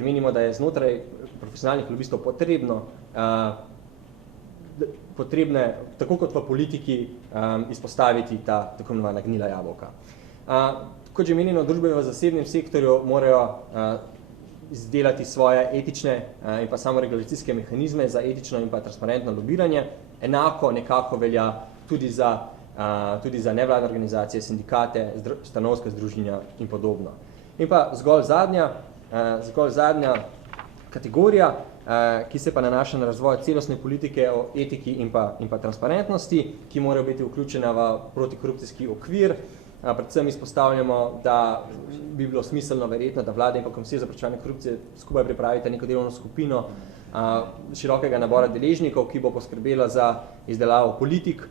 menimo, da je znotraj profesionalnih lobistov potrebne, tako kot v politiki, izpostaviti ta tako imenovana gnila jabolka. Kot že menjeno, družbe v zasebnem sektorju morajo izdelati svoje etične in pa samoregulacijske mehanizme za etično in pa transparentno lobiranje. Enako nekako velja tudi za nevladne organizacije, sindikate, stanovska združenja in podobno. In pa zgolj zadnja kategorija, ki se pa nanaša na razvoj celostne politike o etiki in pa transparentnosti, ki morajo biti vključena v protikorupcijski okvir. Predvsem izpostavljamo, da bi bilo smiselno verjetno, da vlada in pa Komisija za preprečevanje korupcije skupaj pripravite neko delovno skupino širokega nabora deležnikov, ki bo poskrbela za izdelavo politik,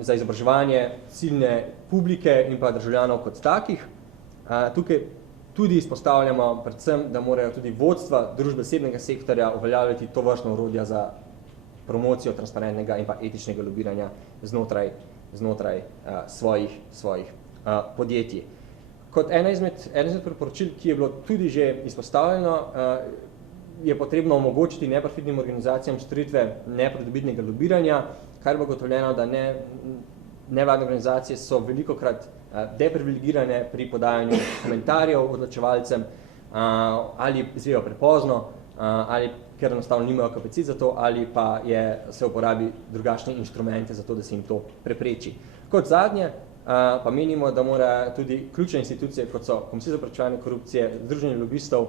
za izobraževanje ciljne publike in pa državljanov kot takih. Tukaj tudi izpostavljamo predvsem, da morajo tudi vodstva družbe zasebnega sektorja uveljavljati tovrstna orodja za promocijo transparentnega in pa etičnega lobiranja znotraj svojih podjetij. Kot ena izmed priporočil, ki je bilo tudi že izpostavljeno, je potrebno omogočiti neprofitnim organizacijam storitve nepridobitnega lobiranja, kar bo ugotovljeno, da nevladne organizacije so velikokrat deprivilegirane pri podajanju komentarjev odločevalcem, ali izvejo prepozno, ali ker enostavno nimajo kapacit za to, ali pa se uporabi drugačne inštrumente za to, da se jim to prepreči. Kot zadnje pa menimo, da mora tudi ključne institucije, kot so Komisija za preprečevanje korupcije, Združenje lobistov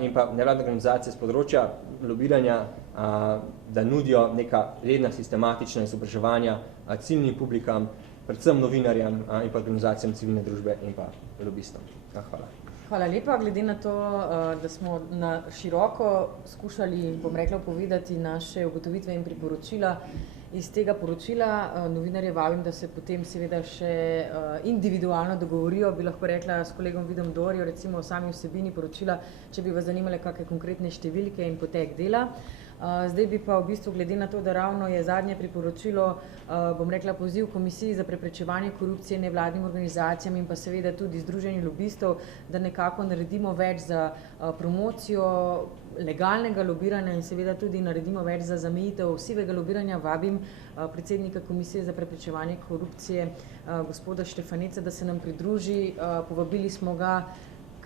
in pa nevladne organizacije z področja lobiranja, da nudijo neka redna sistematična izobraževanja ciljnim publikam, predvsem novinarjem in pa organizacijam civilne družbe in pa lobistom. Hvala. Hvala lepa. Glede na to, da smo na široko skušali, povedati naše ugotovitve in priporočila, iz tega poročila. Novinarje vabim, da se potem seveda še individualno dogovorijo, bi lahko rekla s kolegom Vidom Dorijo, recimo o sami vsebini poročila, če bi vas zanimale kakšne konkretne številke in potek dela. Zdaj bi pa v bistvu glede na to, da ravno je zadnje priporočilo, bom rekla, poziv Komisiji za preprečevanje korupcije nevladnim organizacijam in pa seveda tudi Združenju lobistov, da nekako naredimo več za promocijo legalnega lobiranja in seveda tudi naredimo več za zamejitev sivega lobiranja. Vabim predsednika Komisije za preprečevanje korupcije, gospoda Štefaneca, da se nam pridruži. Povabili smo ga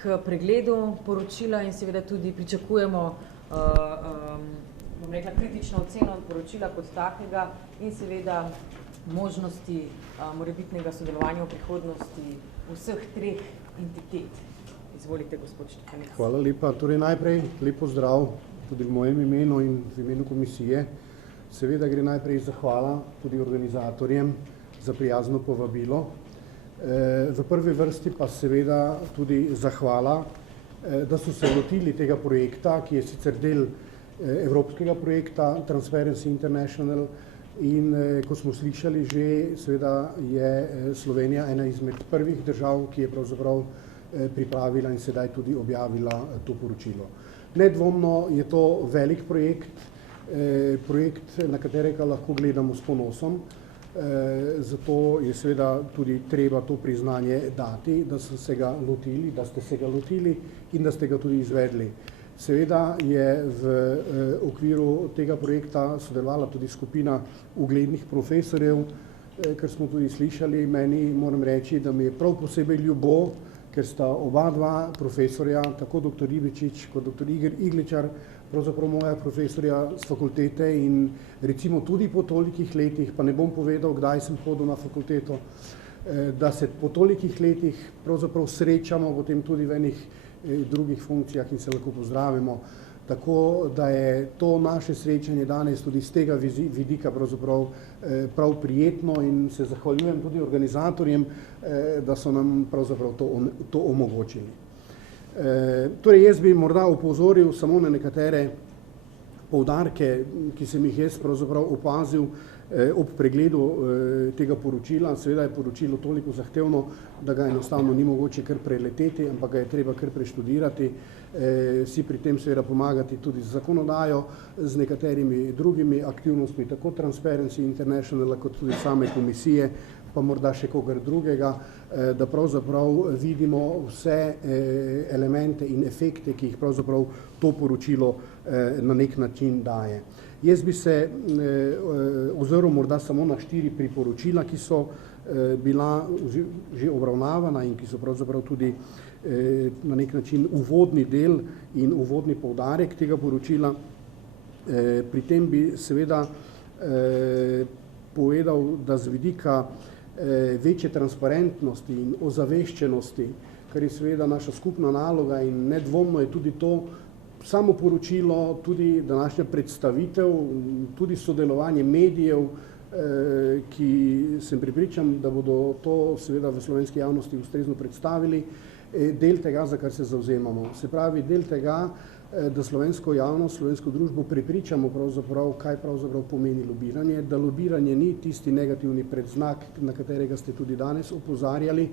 k pregledu poročila in seveda tudi pričakujemo bom rekla, kritično oceno poročila kot takega in seveda možnosti morebitnega sodelovanja v prihodnosti vseh treh entitet. Izvolite, gospod Štefanec. Hvala lepa. Torej najprej lep pozdrav tudi v mojem imenu in v imenu komisije. Seveda gre najprej zahvala tudi organizatorjem za prijazno povabilo. V prvi vrsti pa seveda tudi zahvala, da so se lotili tega projekta, ki je sicer del evropskega projekta Transparency International in kot smo slišali že, seveda je Slovenija ena izmed prvih držav, ki je pravzaprav pripravila in sedaj tudi objavila to poročilo. Nedvomno je to velik projekt, projekt, na katerega lahko gledamo s ponosom, zato je seveda tudi treba to priznanje dati, da so se ga lotili, da ste se ga lotili in da ste ga tudi izvedli. Seveda je v okviru tega projekta sodelovala tudi skupina uglednih profesorjev, kar smo tudi slišali. Meni moram reči, da mi je prav posebej ljubo, ker sta oba dva profesorja, tako dr. Ribičič kot dr. Igor Igličar, pravzaprav moja profesorja z fakultete in recimo tudi po tolikih letih, pa ne bom povedal, kdaj sem hodil na fakulteto, da se po tolikih letih pravzaprav srečamo potem tudi v enih drugih funkcijah in se lahko pozdravimo. Tako da je to naše srečanje danes tudi z tega vidika pravzaprav prav prijetno in se zahvaljujem tudi organizatorjem, da so nam pravzaprav to omogočili. Torej jaz bi morda opozoril samo na nekatere poudarke, ki sem jih jaz pravzaprav opazil ob pregledu tega poročila. Seveda je poročilo toliko zahtevno, da ga enostavno ni mogoče kar preleteti, ampak ga je treba kar preštudirati, si pri tem seveda pomagati tudi z zakonodajo, z nekaterimi drugimi aktivnostmi, tako Transparency International kot tudi same komisije, pa morda še kogar drugega, da pravzaprav vidimo vse elemente in efekte, ki jih pravzaprav to poročilo na nek način daje. Jaz bi se ozrl morda samo na 4 priporočila, ki so bila že obravnavana in ki so pravzaprav tudi na nek način uvodni del in uvodni poudarek tega poročila. Pri tem bi seveda povedal, da z vidika večje transparentnosti in ozaveščenosti, kar je seveda naša skupna naloga in nedvomno je tudi to samo poročilo, tudi današnja predstavitev, tudi sodelovanje medijev, ki sem prepričan, da bodo to seveda v slovenski javnosti ustrezno predstavili, del tega, za kar se zavzemamo. Se pravi, del tega, da slovensko javnost, slovensko družbo prepričamo pravzaprav, kaj pravzaprav pomeni lobiranje, da lobiranje ni tisti negativni predznak, na katerega ste tudi danes opozarjali,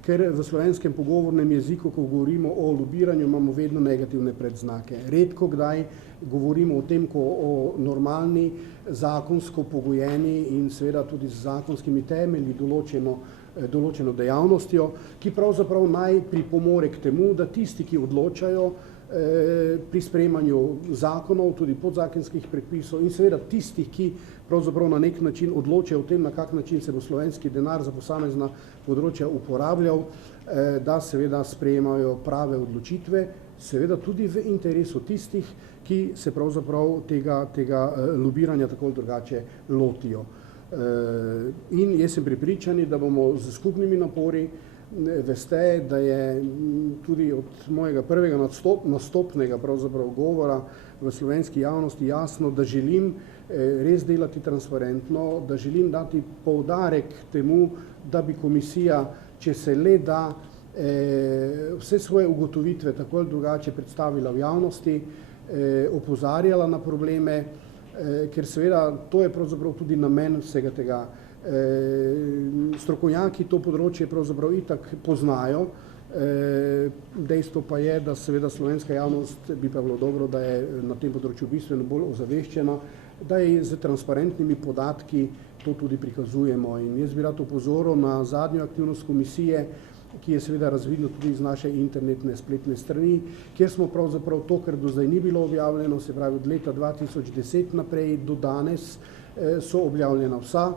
ker v slovenskem pogovornem jeziku, ko govorimo o lobiranju, imamo vedno negativne predznake. Redko kdaj govorimo o tem, ko o normalni, zakonsko pogojeni in seveda tudi z zakonskimi temelji določeno dejavnostjo, ki pravzaprav naj pripomore k temu, da tisti, ki odločajo pri sprejemanju zakonov, tudi podzakonskih predpisov in seveda tistih, ki pravzaprav na nek način odločajo o tem, na kak način se bo slovenski denar za posamezna področja uporabljal, da seveda sprejemajo prave odločitve, seveda tudi v interesu tistih, ki se pravzaprav tega lobiranja tako ali drugače lotijo. In jaz sem prepričan, da bomo z skupnimi napori, veste, da je tudi od mojega prvega nastopnega pravzaprav govora v slovenski javnosti jasno, da želim res delati transparentno, da želim dati poudarek temu, da bi komisija, če se le da, vse svoje ugotovitve tako ali drugače predstavila v javnosti, opozarjala na probleme, ker seveda to je pravzaprav tudi namen vsega tega. Strokovnjaki to področje pravzaprav itak poznajo, dejstvo pa je, da seveda slovenska javnost bi pa bilo dobro, da je na tem področju bistveno bolj ozaveščena, da je z transparentnimi podatki to tudi prikazujemo. In jaz bi rad opozoril na zadnjo aktivnost komisije, ki je seveda razvidno tudi iz naše internetne spletne strani, kjer smo pravzaprav to, kar do zdaj ni bilo objavljeno, se pravi od leta 2010 naprej do danes so objavljena vsa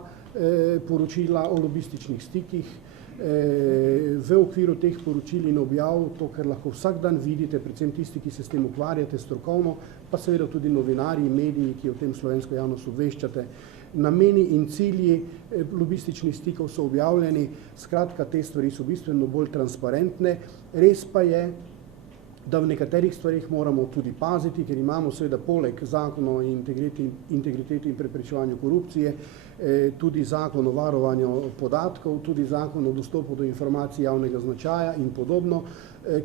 poročila o lobističnih stikih. V okviru teh poročil in objav, to, kar lahko vsak dan vidite, predvsem tisti, ki se s tem ukvarjate strokovno, pa seveda tudi novinarji, mediji, ki o tem slovensko javnost obveščate. Nameni in cilji lobističnih stikov so objavljeni, skratka, te stvari so bistveno bolj transparentne. Res pa je, da v nekaterih stvarih moramo tudi paziti, ker imamo seveda poleg zakona o integriteti in preprečevanju korupcije tudi zakon o varovanju podatkov, tudi zakon o dostopu do informacij javnega značaja in podobno,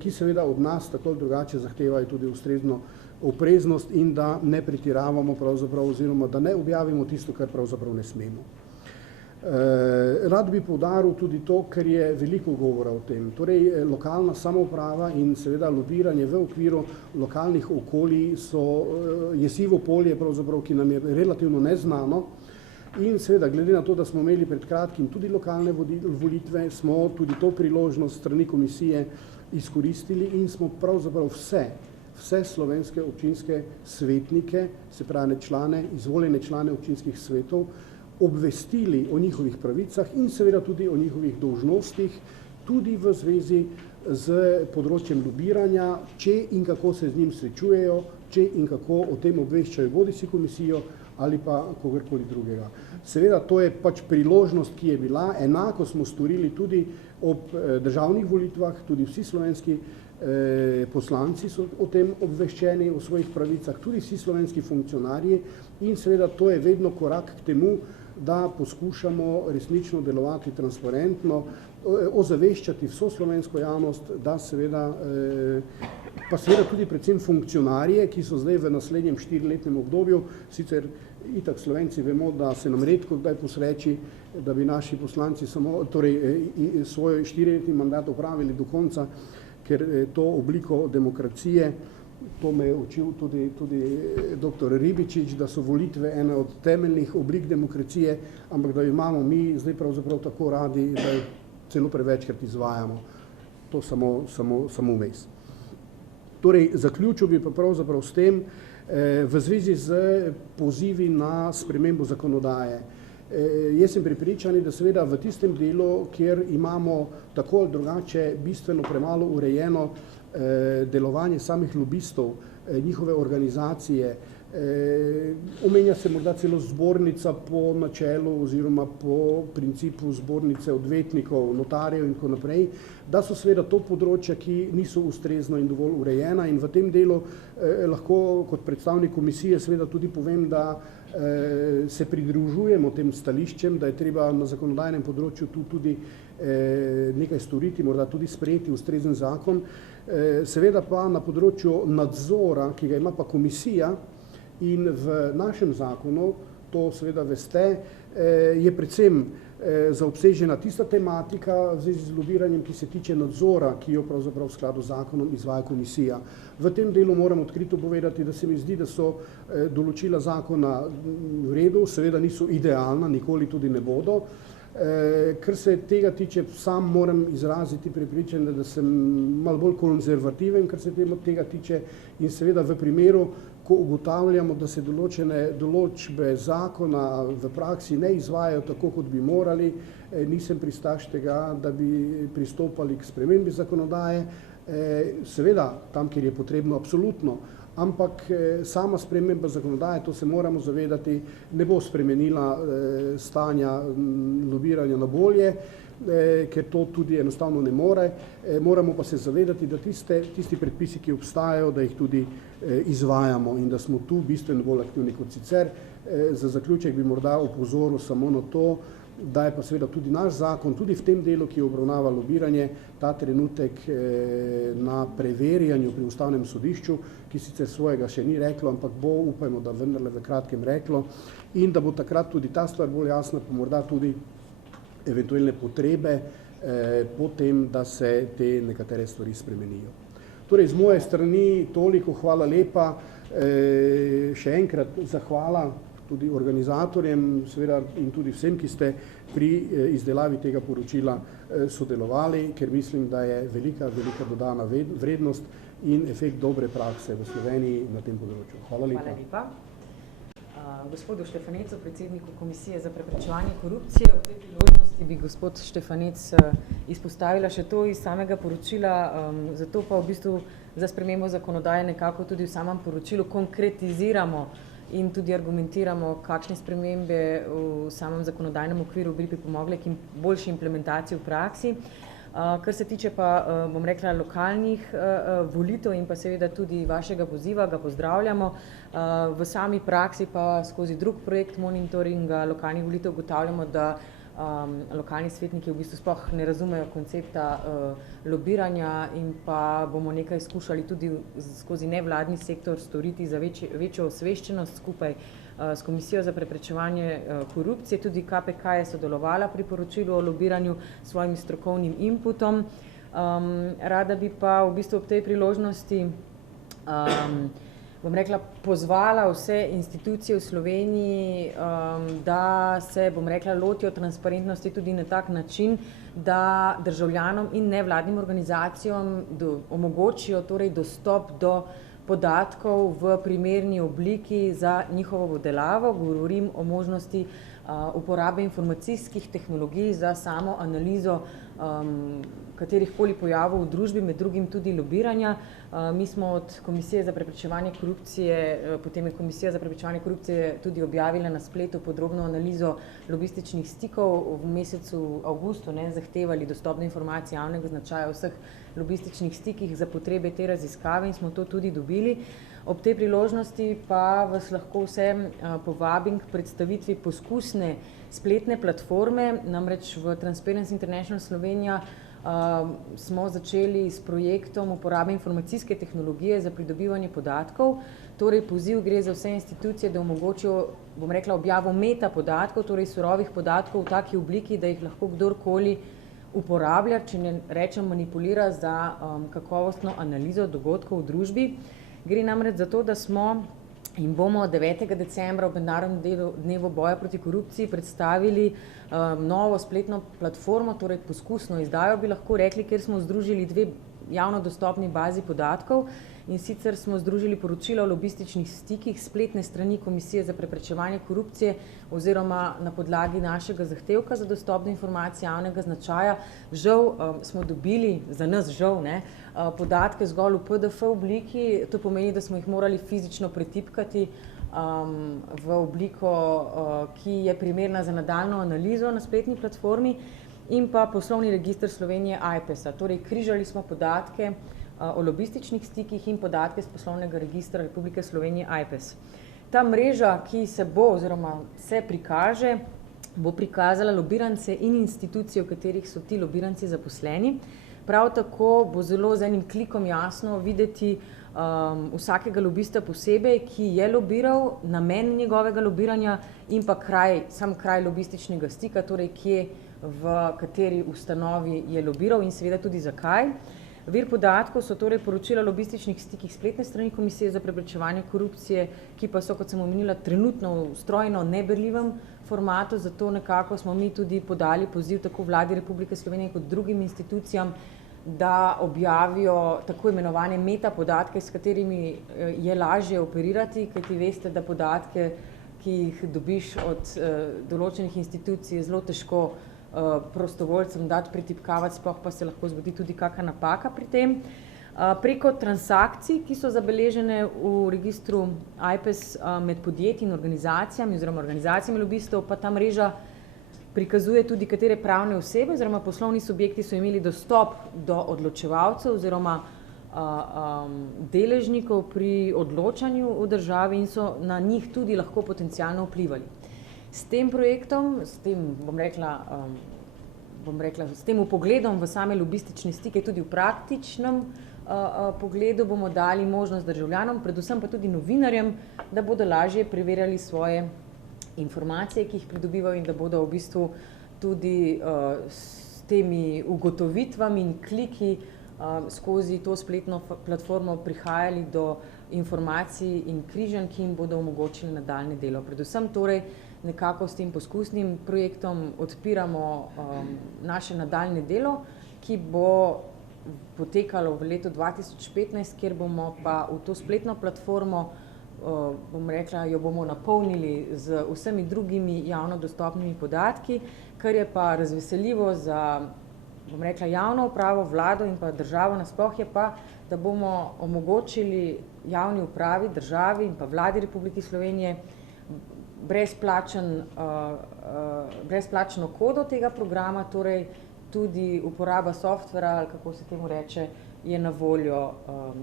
ki seveda od nas tako ali drugače zahtevajo tudi ustrezno opreznost in da ne pretiravamo pravzaprav oziroma da ne objavimo tisto, kar pravzaprav ne smemo. Rad bi poudaril tudi to, ker je veliko govora o tem. Torej, lokalna samouprava in seveda lobiranje v okviru lokalnih okolij je sivo polje, pravzaprav, ki nam je relativno neznano. In seveda, glede na to, da smo imeli pred kratkim tudi lokalne volitve, smo tudi to priložnost strani komisije izkoristili in smo pravzaprav vse slovenske občinske svetnike, se pravi izvoljene člane občinskih svetov, obvestili o njihovih pravicah in seveda tudi o njihovih dolžnostih, tudi v zvezi z področjem lobiranja, če in kako se z njim srečujejo, če in kako o tem obveščajo bodisi komisijo ali pa kogarkoli drugega. Seveda, to je pač priložnost, ki je bila, enako smo storili tudi ob državnih volitvah, tudi vsi slovenski poslanci so o tem obveščeni, o svojih pravicah, tudi vsi slovenski funkcionarji in seveda to je vedno korak k temu, da poskušamo resnično delovati transparentno, ozaveščati vso slovensko javnost, da seveda, pa seveda tudi predvsem funkcionarje, ki so zdaj v naslednjem 4-letnem obdobju, sicer itak Slovenci vemo, da se nam redko kdaj posreči, da bi naši poslanci svoj 4-letni mandat opravili do konca, ker to obliko demokracije, to me je učil tudi dr. Ribičič, da so volitve ena od temeljnih oblik demokracije, ampak da imamo mi zdaj pravzaprav tako radi, da jih celo prevečkrat izvajamo. To samo vmes. Torej, zaključil bi pa pravzaprav s tem, v zvezi z pozivi na spremembo zakonodaje. Jaz sem prepričan, da seveda v tistem delu, kjer imamo tako ali drugače bistveno premalo urejeno delovanje samih lobistov, njihove organizacije, omenja se morda celo zbornica po načelu oziroma po principu zbornice odvetnikov, notarjev in tako naprej, da so seveda to področja, ki niso ustrezno in dovolj urejena in v tem delu lahko kot predstavnik komisije seveda tudi povem, da se pridružujemo tem stališčem, da je treba na zakonodajnem področju tu tudi nekaj storiti, morda tudi sprejeti ustrezen zakon. Seveda pa na področju nadzora, ki ga ima pa komisija in v našem zakonu, to seveda veste, je predvsem zaobsežena tista tematika v zvezi z lobiranjem, ki se tiče nadzora, ki jo pravzaprav v skladu z zakonom izvaja komisija. V tem delu moram odkrito povedati, da se mi zdi, da so določila zakona v redu, seveda niso idealna, nikoli tudi ne bodo. Kar se tega tiče, sam moram izraziti prepričanje, da sem malo bolj konzervativen, kar se tega tiče in seveda v primeru, ko ugotavljamo, da se določene določbe zakona v praksi ne izvajajo tako, kot bi morali, nisem pristaš tega, da bi pristopali k spremembi zakonodaje, seveda tam, kjer je potrebno, absolutno, ampak sama sprememba zakonodaje, to se moramo zavedati, ne bo spremenila stanja lobiranja na bolje, ker to tudi enostavno ne more. Moramo pa se zavedati, da tisti predpisi, ki obstajajo, da jih tudi izvajamo in da smo tu bistveno bolj aktivni kot sicer. Za zaključek bi morda opozoril samo na to, da je pa seveda tudi naš zakon, tudi v tem delu, ki obravnava lobiranje, ta trenutek na preverjanju pri Ustavnem sodišču, ki sicer svojega še ni reklo, ampak bo, upajmo, da vendarle v kratkem reklo, in da bo takrat tudi ta stvar bolj jasna, pa morda tudi eventualne potrebe po tem, da se te nekatere stvari spremenijo. Torej, z moje strani toliko, hvala lepa, še enkrat zahvala tudi organizatorjem, seveda in tudi vsem, ki ste pri izdelavi tega poročila sodelovali, ker mislim, da je velika dodana vrednost in efekt dobre prakse v Sloveniji na tem področju. Hvala lepa. Hvala lepa. Gospodu Štefanecu, predsedniku Komisije za preprečevanje korupcije. V tej priložnosti bi gospod Štefanec izpostavila še to iz samega poročila, zato pa v bistvu za spremembo zakonodaje nekako tudi v samem poročilu konkretiziramo in tudi argumentiramo, kakšne spremembe v samem zakonodajnem okviru bi pripomogle k boljši implementaciji v praksi. Kar se tiče pa, bom rekla, lokalnih volitev in pa seveda tudi vašega poziva, ga pozdravljamo. V sami praksi pa skozi drug projekt monitoringa lokalnih volitev ugotavljamo, da lokalni svetniki v bistvu sploh ne razumejo koncepta lobiranja in pa bomo nekaj skušali tudi skozi nevladni sektor storiti za večjo osveščenost skupaj s Komisijo za preprečevanje korupcije. Tudi KPK je sodelovala pri poročilu o lobiranju s svojim strokovnim inputom. Rada bi pa v bistvu ob tej priložnosti bom rekla, pozvala vse institucije v Sloveniji, da se, bom rekla, lotijo transparentnosti tudi na tak način, da državljanom in nevladnim organizacijam omogočijo torej dostop do podatkov v primerni obliki za njihovo obdelavo. Govorim o možnosti uporabe informacijskih tehnologij za samo analizo katerihkoli pojavov v družbi, med drugim tudi lobiranja. Mi smo od Komisije za preprečevanje korupcije, potem je Komisija za preprečevanje korupcije tudi objavila na spletu podrobno analizo lobističnih stikov. V mesecu avgustu zahtevali dostopne informacije javnega značaja o vseh lobističnih stikih za potrebe te raziskave in smo to tudi dobili. Ob tej priložnosti pa vas lahko vse povabim k predstavitvi poskusne spletne platforme, namreč v Transparency International Slovenija smo začeli s projektom uporabe informacijske tehnologije za pridobivanje podatkov. Torej, poziv gre za vse institucije, da omogočijo, bom rekla, objavo meta podatkov, torej surovih podatkov v taki obliki, da jih lahko kdorkoli uporablja, če ne rečem manipulira za kakovostno analizo dogodkov v družbi. Gre namreč za to, da smo in bomo 9. decembra ob Mednarodnem dnevu boja proti korupciji predstavili novo spletno platformo, torej poskusno izdajo bi lahko rekli, kjer smo združili dve javno dostopni bazi podatkov, in sicer smo združili poročila o lobističnih stikih spletne strani Komisije za preprečevanje korupcije oziroma na podlagi našega zahtevka za dostop do informacij javnega značaja. Žal smo dobili, za nas žal, podatke zgolj v PDF obliki, to pomeni, da smo jih morali fizično pretipkati v obliko, ki je primerna za nadaljnjo analizo na spletni platformi, in pa poslovni register Slovenije AIPES-a. Torej, križali smo podatke o lobističnih stikih in podatke z poslovnega registra Republike Slovenije AIPES. Ta mreža, ki se bo oziroma se prikaže, bo prikazala lobirance in institucije, v katerih so ti lobiranci zaposleni. Prav tako bo zelo z enim klikom jasno videti vsakega lobista posebej, ki je lobiral, namen njegovega lobiranja in pa sam kraj lobističnega stika, torej kje v kateri ustanovi je lobiral in seveda tudi zakaj. Vir podatkov so torej poročila o lobističnih stikih spletne strani Komisije za preprečevanje korupcije, ki pa so, kot sem omenila, trenutno v strojno neberljivem formatu, zato nekako smo mi tudi podali poziv tako Vladi Republike Slovenije kot drugim institucijam, da objavijo tako imenovane metapodatke, s katerimi je lažje operirati, kajti veste, da podatke, ki jih dobiš od določenih institucij, je zelo težko prostovoljcem dati pretipkavati, sploh pa se lahko zgodi tudi kakšna napaka pri tem. Preko transakcij, ki so zabeležene v registru AIPES med podjetji in organizacijami oziroma organizacijami lobistov, pa ta mreža prikazuje tudi, katere pravne osebe oziroma poslovni subjekti so imeli dostop do odločevalcev oziroma deležnikov pri odločanju v državi in so na njih tudi lahko potencialno vplivali. S tem projektom, s tem, bom rekla, s tem pogledom v same lobistične stike, tudi v praktičnem pogledu bomo dali možnost državljanom, predvsem pa tudi novinarjem, da bodo lažje preverjali svoje informacije, ki jih pridobivajo in da bodo v bistvu tudi s temi ugotovitvami in kliki skozi to spletno platformo prihajali do informacij in križanj, ki jim bodo omogočili nadaljne delo. Predvsem torej nekako s tem poskusnim projektom odpiramo naše nadaljne delo, ki bo potekalo v letu 2015, kjer bomo pa v to spletno platformo, bom rekla, jo bomo napolnili z vsemi drugimi javno dostopnimi podatki, kar je pa razveseljivo za, bom rekla, javno upravo, vlado in pa državo nasploh je pa, da bomo omogočili javni upravi, državi in pa vladi Republike Slovenije brezplačno kodo tega programa, torej tudi uporaba softvera, ali kako se temu reče, je na voljo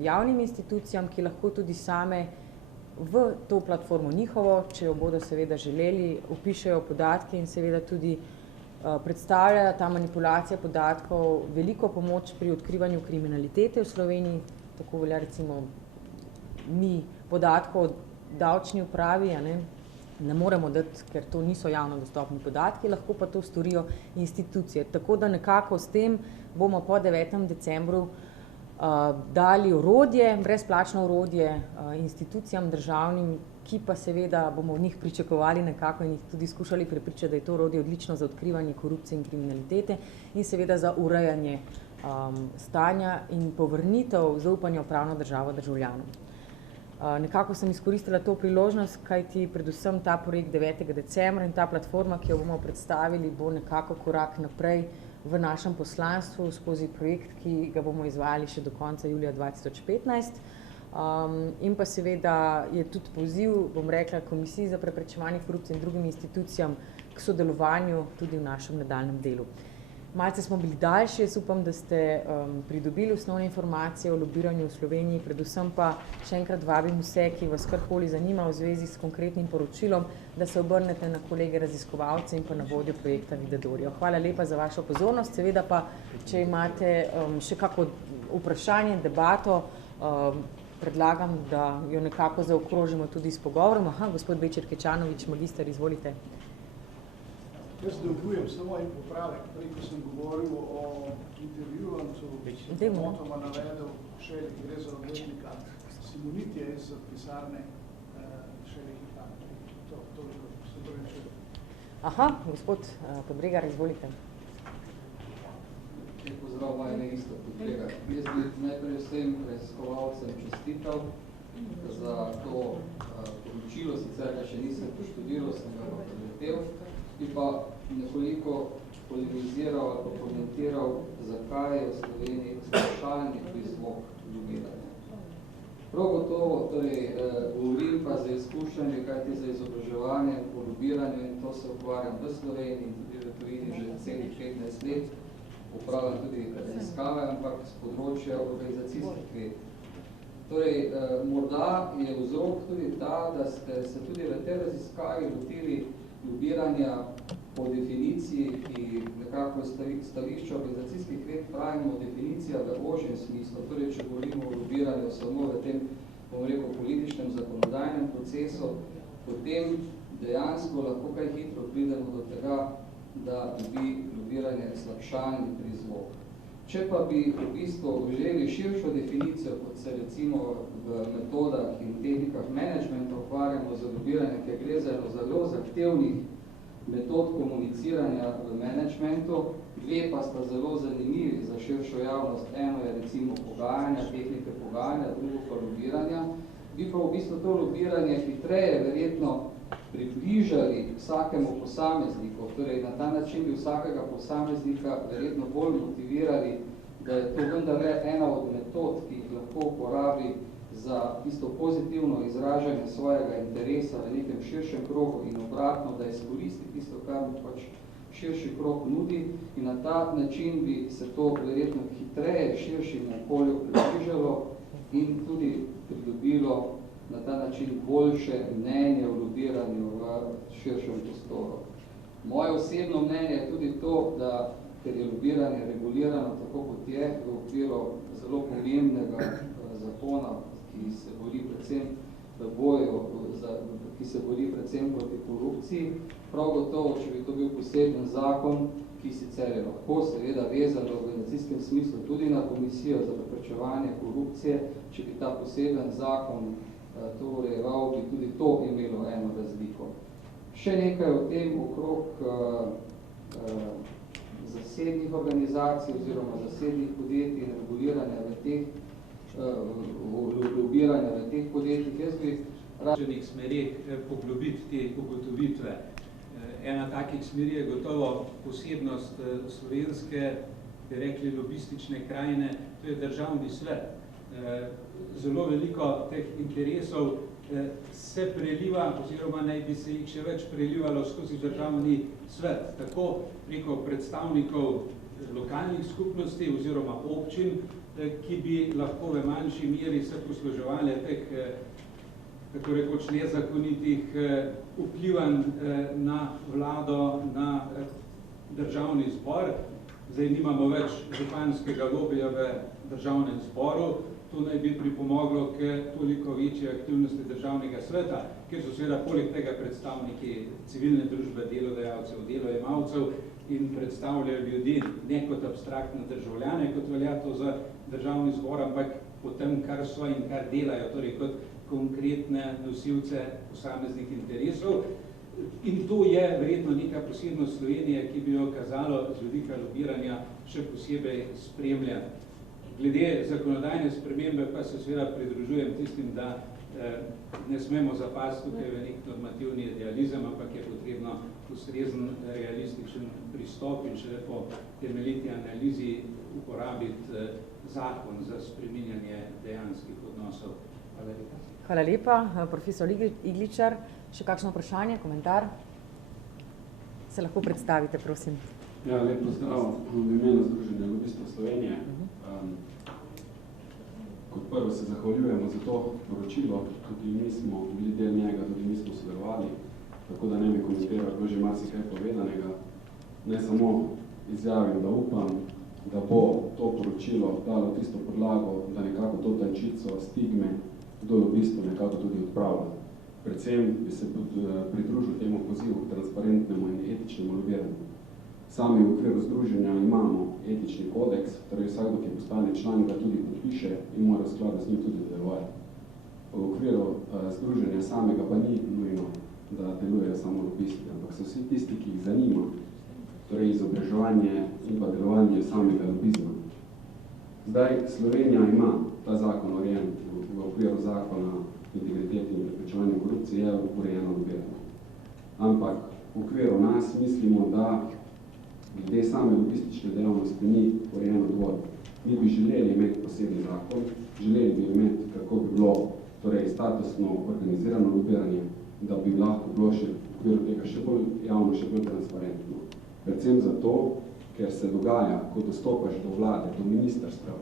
javnim institucijam, ki lahko tudi same v to platformo njihovo, če jo bodo seveda želeli, vpišejo podatke in seveda tudi predstavlja ta manipulacija podatkov veliko pomoč pri odkrivanju kriminalitete v Sloveniji, tako velja recimo mi podatkov o davčni upravi, ne moremo dati, ker to niso javno dostopni podatki, lahko pa to storijo institucije. Tako da nekako s tem bomo po 9. decembru dali orodje, brezplačno orodje institucijam državnim, ki pa seveda bomo v njih pričakovali nekako in jih tudi skušali prepričati, da je to orodje odlično za odkrivanje korupcije in kriminalitete in seveda za urejanje stanja in povrnitev zaupanja v pravno državo državljanom. Nekako sem izkoristila to priložnost, kajti predvsem ta projekt 9. decembra in ta platforma, ki jo bomo predstavili, bo nekako korak naprej v našem poslanstvu skozi projekt, ki ga bomo izvajali še do konca julija 2015. In pa seveda je tudi poziv, bom rekla, Komisiji za preprečevanje korupcije in drugim institucijam k sodelovanju tudi v našem nadaljnjem delu. Malce smo bili daljši, jaz upam, da ste pridobili osnovne informacije o lobiranju v Sloveniji, predvsem pa še enkrat vabim vse, ki vas karkoli zanima v zvezi s konkretnim poročilom, da se obrnete na kolege raziskovalce in pa na vodjo projekta Vidadorijo. Hvala lepa za vašo pozornost, seveda pa, če imate še kako vprašanje, debato, predlagam, da jo nekako zaokrožimo tudi s pogovorom. Gospod Bečer Kečanovič, magister, izvolite. Jaz dolgujem samo en popravek, prej, ko sem govoril o intervjuvancu, sem motoma navedel Šeli, gre za odvetnika Simonitija iz pisarne Šeli Hitan. Toliko, se pravi. Gospod Podbregar, izvolite. Pozdrav, moje isto Podbregar. Jaz bi najprej vsem raziskovalcem čestital za to poročilo, sicer ga še nisem poštudiral, sem ga preletel. Bi pa nekoliko polemiziral ali pa komentiral, zakaj je v Sloveniji vprašalni prizvok lobiranja. Prav gotovo, torej, govorim pa za izkušnje, kajti za izobraževanje po lobiranju in to se ukvarjam v Sloveniji in tudi v tujini že celih 15 let, upravljam tudi raziskave, ampak z področja organizacijskih ved. Torej, morda je vzrok tudi ta, da ste se tudi v tej raziskavi lotili lobiranja po definiciji, ki nekako stališča organizacijskih ved pravimo definicija v ožjem smislu. Torej, če govorimo o lobiranju samo v tem, bom rekel, političnem zakonodajnem procesu, potem dejansko lahko kaj hitro pridemo do tega, da bi lobiranje slabšalni prizvok. Če pa bi v bistvu želeli širšo definicijo, kot se recimo v metodah in tehnikah menedžmenta ukvarjamo za lobiranje, ki gre za eno zelo zahtevnih metod komuniciranja v menedžmentu, dve pa sta zelo zanimivi za širšo javnost. Eno je recimo pogajanja, tehnike pogajanja, drugo pa lobiranja. Bi pa v bistvu to lobiranje hitreje verjetno približali vsakemu posamezniku, torej na ta način bi vsakega posameznika verjetno bolj motivirali, da je to vendarle ena od metod, ki jih lahko uporabi za tisto pozitivno izražanje svojega interesa v nekem širšem krogu in obratno, da izkoristi tisto, kar mu pač širši krog nudi in na ta način bi se to verjetno hitreje širšim okolju približalo in tudi pridobilo na ta način način boljše mnenje o lobiranju v širšem prostoru. Moje osebno mnenje je tudi to, da ker je lobiranje regulirano tako kot je v okviru zelo pomembnega zakona, ki se bori predvsem v boju, ki se bori predvsem proti korupciji, prav gotovo, če bi to bil poseben zakon, ki sicer je lahko seveda vezan v organizacijskem smislu tudi na Komisijo za preprečevanje korupcije, če bi ta poseben zakon to urejeval, bi tudi to imelo eno razliko. Še nekaj o tem okrog zasebnih organizacij oziroma zasebnih podjetij in reguliranja v teh, lobiranja v teh podjetjih. Jaz bi različnih smerih poglobiti te ugotovitve. Ena takih smeri je gotovo posebnost slovenske, bi rekli, lobistične krajine, to je državni svet. Zelo veliko teh interesov se preliva, oziroma naj bi se jih še več prelivalo skozi državni svet, tako preko predstavnikov lokalnih skupnosti oziroma občin, ki bi lahko v manjši meri se posluževali teh, tako rekoč, nezakonitih vplivanj na vlado, na državni zbor. Zdaj nimamo več županskega lobija v državnem zboru. To naj bi pripomoglo k toliko večji aktivnosti državnega sveta, kjer so seveda poleg tega predstavniki civilne družbe, delodajalcev, delojemalcev in predstavljajo ljudi ne kot abstraktne državljane, kot velja to za državni zbor, ampak po tem, kar so in kar delajo, torej kot konkretne nosilce posameznih interesov. In to je verjetno neka posebnost Slovenije, ki bi jo kazalo z vidika lobiranja še posebej spremljati. Glede zakonodajne spremembe pa se seveda pridružujem tistim, da ne smemo zapasti tukaj v nek normativni idealizem, ampak je potrebno ustrezen realističen pristop in še po temeljiti analizi uporabiti zakon za spreminjanje dejanskih odnosov. Hvala lepa. Hvala lepa. Profesor Igličar, še kakšno vprašanje, komentar? Se lahko predstavite, prosim. Ja, lep pozdrav v imenu Združenja lobistov Slovenije. Kot prvo se zahvaljujemo za to poročilo, tudi mi smo bili del njega, tudi mi smo sodelovali, tako da ne bi komentiral, bilo že marsikaj povedanega. Ne samo izjavim, da upam, da bo to poročilo dalo tisto podlago, da nekako to tančico stigme do lobistov nekako tudi odpravlja. Predvsem bi se pridružil temu pozivu k transparentnemu in etičnemu lobiranju. Sami v okviru združenja imamo etični kodeks, torej vsakdo, ki postane član, ga tudi podpiše in mora v skladu z njim tudi delovati. V okviru združenja samega pa ni nujno, da delujejo samo lobisti, ampak so vsi tisti, ki jih zanima, torej izobraževanje in pa delovanje samega lobizma. Zdaj, Slovenija ima ta zakon urejen v okviru zakona integriteti in preprečevanja korupcije, je urejeno lobiranje. Ampak v okviru nas mislimo, da glede same lobistične dejavnosti ni urejeno dovolj. Mi bi želeli imeti posebni zakon, želeli bi imeti, kako bi bilo torej statusno organizirano lobiranje, da bi lahko bilo še v okviru tega še bolj javno, še bolj transparentno. Predvsem zato, ker se dogaja, ko dostopaš do vlade, do ministrstva,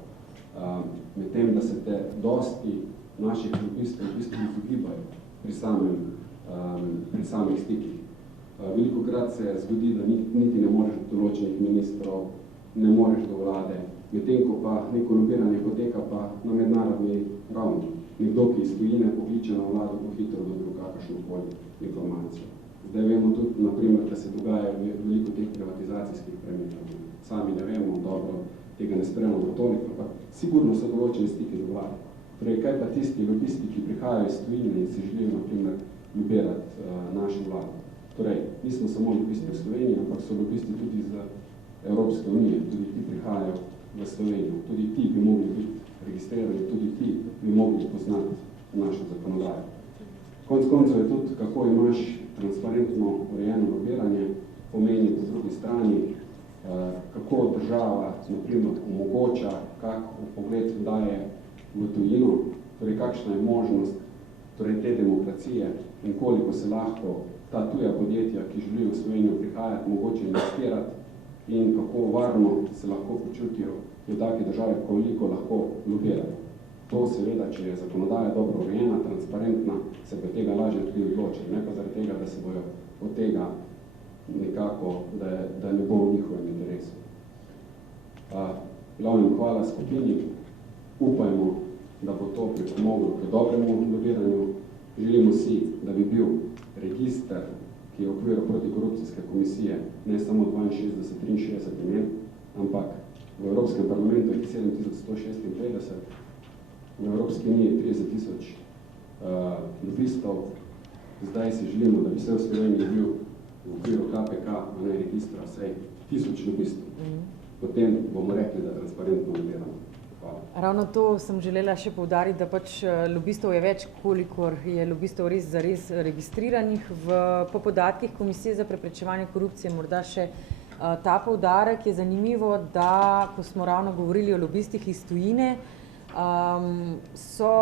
med tem, da se te dosti naših lobistov v bistvu izogibajo pri samih stikih. Velikokrat se zgodi, da niti ne moreš do določenih ministrov, ne moreš do vlade, medtem ko pa neko lobiranje poteka pa na mednarodni ravni. Nekdo, ki iz tujine pokliče na vlado, bo hitro dobil kakršnokoli informacijo. Zdaj vemo tudi, naprimer, da se dogaja veliko teh privatizacijskih premikov. Sami ne vemo, dobro, tega ne spremamo toliko, ampak sigurno so določene stike do vlade. Torej, kaj pa tisti lobisti, ki prihajajo iz tujine in se želijo, naprimer, lobirati našo vlado? Torej, nismo samo lobisti v Sloveniji, ampak so lobisti tudi iz Evropske unije, tudi ti prihajajo v Slovenijo. Tudi ti bi mogli biti registrirani, tudi ti bi mogli poznati našo zakonodajo. Konec koncev je tudi, kako imaš transparentno urejeno lobiranje, pomeni po drugi strani, kako država, naprimer, omogoča, kak pogled daje v tujino, torej kakšna je možnost torej te demokracije in koliko se lahko ta tuja podjetja, ki želijo v Slovenijo prihajati, mogoče investirati in kako varno se lahko počutijo v take države, koliko lahko lobirajo. To seveda, če je zakonodaja dobro urejena, transparentna, se se bo tega lažje tudi odločili, ne pa zaradi tega, da se bojo od tega nekako, da ne bo v njihovem interesu. Glavnem, hvala skupini, upajmo, da bo to pripomoglo k dobremu lobiranju. Želimo si, da bi bil register, ki je v okviru protikorupcijske komisije, ne samo 62-63 imen, ampak v Evropskem parlamentu je 7156, v Evropski uniji 30 000 lobistov. Zdaj si želimo, da bi vse v Sloveniji bil v okviru KPK, a ne registra, vsej 1000 lobistov. Potem bomo rekli, da transparentno lobiramo. Hvala. Ravno to sem želela še poudariti, da pač lobistov je več, kolikor je lobistov res zares registriranih. Po podatkih Komisije za preprečevanje korupcije morda še ta poudarek je zanimivo, da ko smo ravno govorili o lobistih iz tujine, so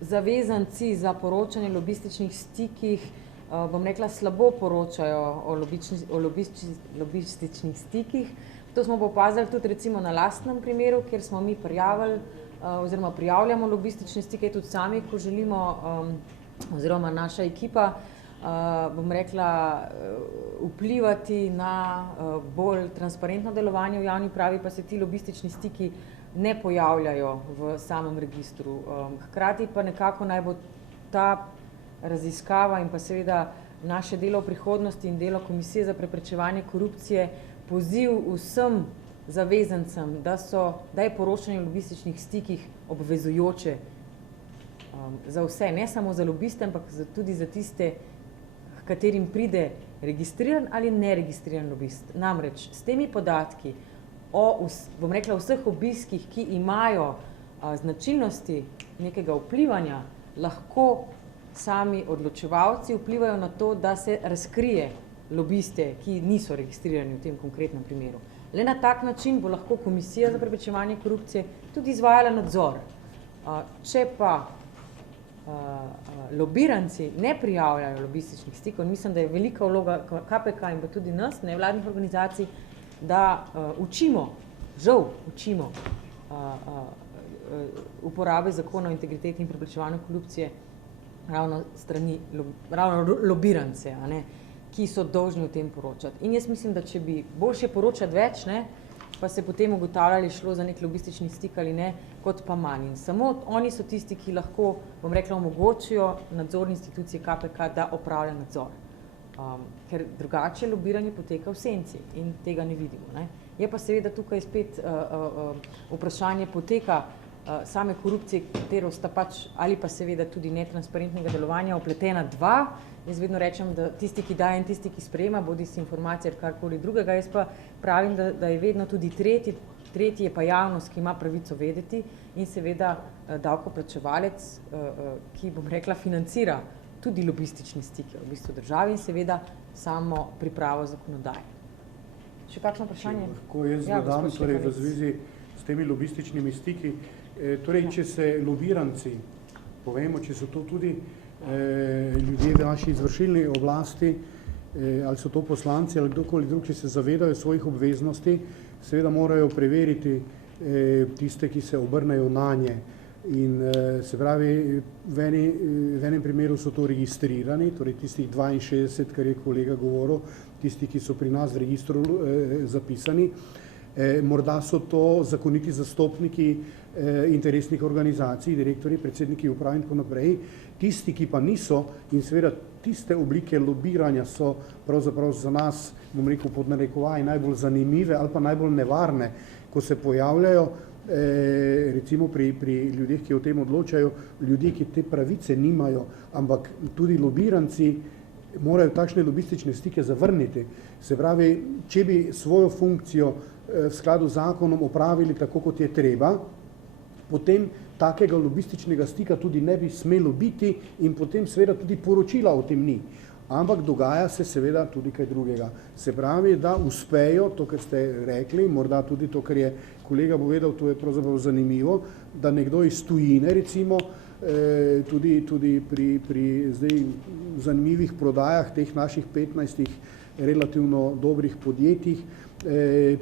zavezanci za poročanje o lobističnih stikih, bom rekla, slabo poročajo o lobističnih stikih. To smo opazili tudi recimo na lastnem primeru, kjer smo mi prijavili oziroma prijavljamo lobistične stike tudi sami, ko želimo, oziroma naša ekipa, bom rekla, vplivati na bolj transparentno delovanje v javni pravi, pa se ti lobistični stiki ne pojavljajo v samem registru. Hkrati pa nekako naj bo ta raziskava in pa seveda naše delo v prihodnosti in delo Komisije za preprečevanje korupcije poziv vsem zavezancem, da je poročanje o lobističnih stikih obvezujoče za vse, ne samo za lobiste, ampak tudi za tiste, katerim pride registriran ali neregistriran lobist. Namreč s temi podatki o, bom rekla, vseh obiskih, ki imajo značilnosti nekega vplivanja, lahko sami odločevalci vplivajo na to, da se razkrije lobiste, ki niso registrirani v tem konkretnem primeru. Le na tak način bo lahko Komisija za preprečevanje korupcije tudi izvajala nadzor. Če pa lobiranci ne prijavljajo lobističnih stikov, mislim, da je velika vloga KPK in pa tudi nas, nevladnih organizacij, da učimo, žal učimo uporabe zakona o integriteti in preprečevanju korupcije ravno strani, ravno lobirance, a ne, ki so dolžni o tem poročati. In jaz mislim, da če bi boljše poročati več, ne, pa se potem ugotavljali, šlo za nek lobistični stik ali ne, kot pa manj. In samo oni so tisti, ki lahko, bom rekla, omogočijo nadzorni institucije KPK, da opravlja nadzor. Ker drugače lobiranje poteka v senci in tega ne vidimo. Ne. Je pa seveda tukaj spet vprašanje poteka same korupcije, katero sta pač ali pa seveda tudi netransparentnega delovanja opletena dva. Jaz vedno rečem, da tisti, ki daje in tisti, ki sprejema, bodi si informacije ali karkoli drugega. Jaz pa pravim, da je vedno tudi tretji je pa javnost, ki ima pravico vedeti in seveda davkoplačevalec, ki, bom rekla, financira tudi lobistične stike v bistvu državi in seveda samo pripravo zakonodaje. Še kakšno vprašanje? Lahko jaz dodam, torej v zvezi s temi lobističnimi stiki, torej, če se lobiranci, povemo, če so to tudi ljudje v naši izvršilni oblasti, ali so to poslanci ali kdorkoli drug, če se zavedajo svojih obveznosti, seveda morajo preveriti tiste, ki se obrnejo nanje. In se pravi, v enem primeru so to registrirani, torej tistih 62, kar je kolega govoril, tisti, ki so pri nas v registru zapisani. Morda so to zakoniti zastopniki interesnih organizacij, direktorji, predsedniki uprav in tako naprej. Tisti, ki pa niso, in seveda tiste oblike lobiranja so pravzaprav za nas, bom rekel, pod narekovaj najbolj zanimive ali pa najbolj nevarne, ko se pojavljajo, recimo pri ljudeh, ki o tem odločajo, ljudje, ki te pravice nimajo, ampak tudi lobiranci morajo takšne lobistične stike zavrniti. Se pravi, če bi svojo funkcijo v skladu z zakonom opravili tako, kot je treba, potem takega lobističnega stika tudi ne bi smelo biti in potem seveda tudi poročila o tem ni. Ampak dogaja se seveda tudi kaj drugega. Se pravi, da uspejo, to, kar ste rekli, morda tudi to, kar je kolega povedal, to je pravzaprav zanimivo, da nekdo iz tujine, recimo, tudi pri zdaj zanimivih prodajah teh naših 15 relativno dobrih podjetjih,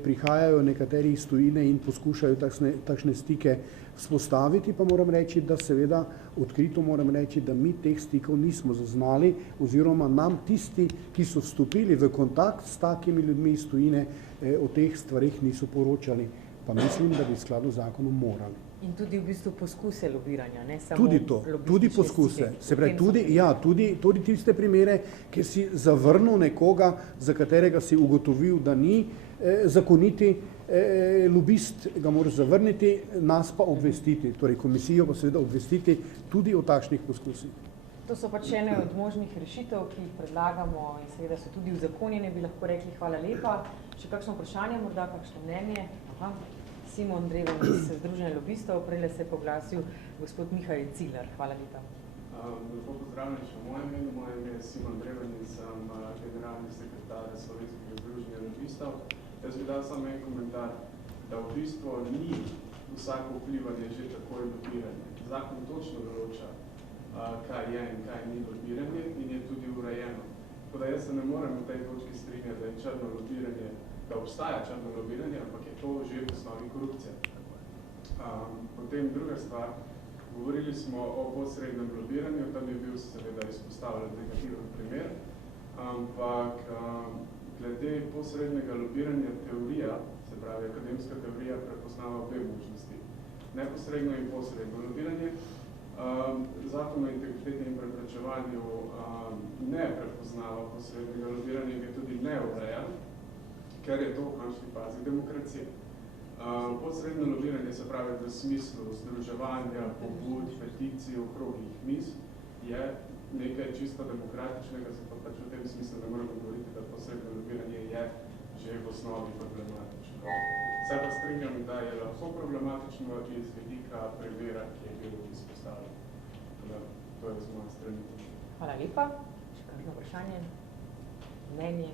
prihajajo nekateri iz tujine in poskušajo takšne stike vzpostaviti, pa moram reči, da seveda odkrito moram reči, da mi teh stikov nismo zaznali, oziroma nam tisti, ki so vstopili v kontakt s takimi ljudmi iz tujine, o teh stvarih niso poročali, pa mislim, da bi v skladu z zakonom morali. In tudi v bistvu poskuse lobiranja, ne samo tudi to, tudi poskuse. Se pravi, tudi tiste primere, kjer si zavrnil nekoga, za katerega si ugotovil, da ni zakoniti lobist, ga moraš zavrniti, nas pa obvestiti, torej komisijo pa seveda obvestiti tudi o takšnih poskusih. To so pač ene od možnih rešitev, ki jih predlagamo in seveda so tudi uzakonjene, bi lahko rekli hvala lepa. Še kakšno vprašanje, morda kakšno mnenje? Aha. Simon Dreven iz Združenja lobistov, prejle se je poglasil gospod Mihajl Ciler. Hvala lepa. Lepo pozdravljam še v mojem imenu. Moje ime je Simon Dreven in sem generalni sekretar Slovenskega združenja lobistov. Jaz bi dal samo en komentar, da v bistvu ni vsako vplivanje že takoj lobiranje. Zakon točno določa, kaj je in kaj ni lobiranje in je tudi urejeno. Tako da jaz se ne morem v tej točki strinjati, da je črno lobiranje, da obstaja črno lobiranje, ampak je to že v osnovi korupcija. Potem druga stvar, govorili smo o posrednem lobiranju, tam je bil seveda izpostavljen negativen primer, ampak glede posrednega lobiranja teorija, se pravi akademska teorija, prepoznava obe možnosti. Neposredno in posredno lobiranje. Zakon o integriteti in preprečevanju ne prepoznava posrednega lobiranja in ga tudi ne ureja, ker je to v končni fazi demokracije. Posredno lobiranje, se pravi v smislu združevanja, pobud, peticij, okroglih miz, je nekaj čisto demokratičnega, se pa pač v tem smislu ne moramo govoriti, da posredno lobiranje je že v osnovi problematično. Se pa strinjam, da je lahko problematično iz vidika primera, ki je bil izpostavljen. To je z moje strani. Hvala lepa. Še kakšno vprašanje? Mnenje?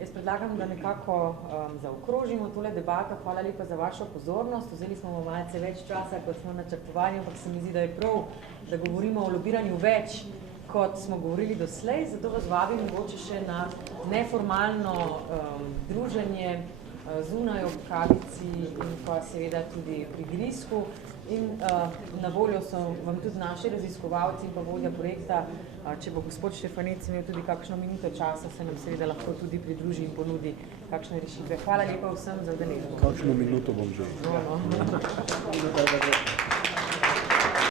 Jaz predlagam, da nekako zaokrožimo tole debato. Hvala lepa za vašo pozornost. Vzeli smo malce več časa, kot smo načrtovali, ampak se mi zdi, da je prav, da govorimo o lobiranju več, kot smo govorili doslej. Zato vas vabim mogoče še na neformalno druženje zunaj ob kavici in pa seveda tudi pri Grisku. In na voljo so vam tudi naši raziskovalci in pa vodja projekta. Če bo gospod Štefanec imel tudi kakšno minuto časa, se nam seveda lahko tudi pridruži in ponudi kakšne rešitve. Hvala lepa vsem za udeležbo. Kakšno minuto bom že. No.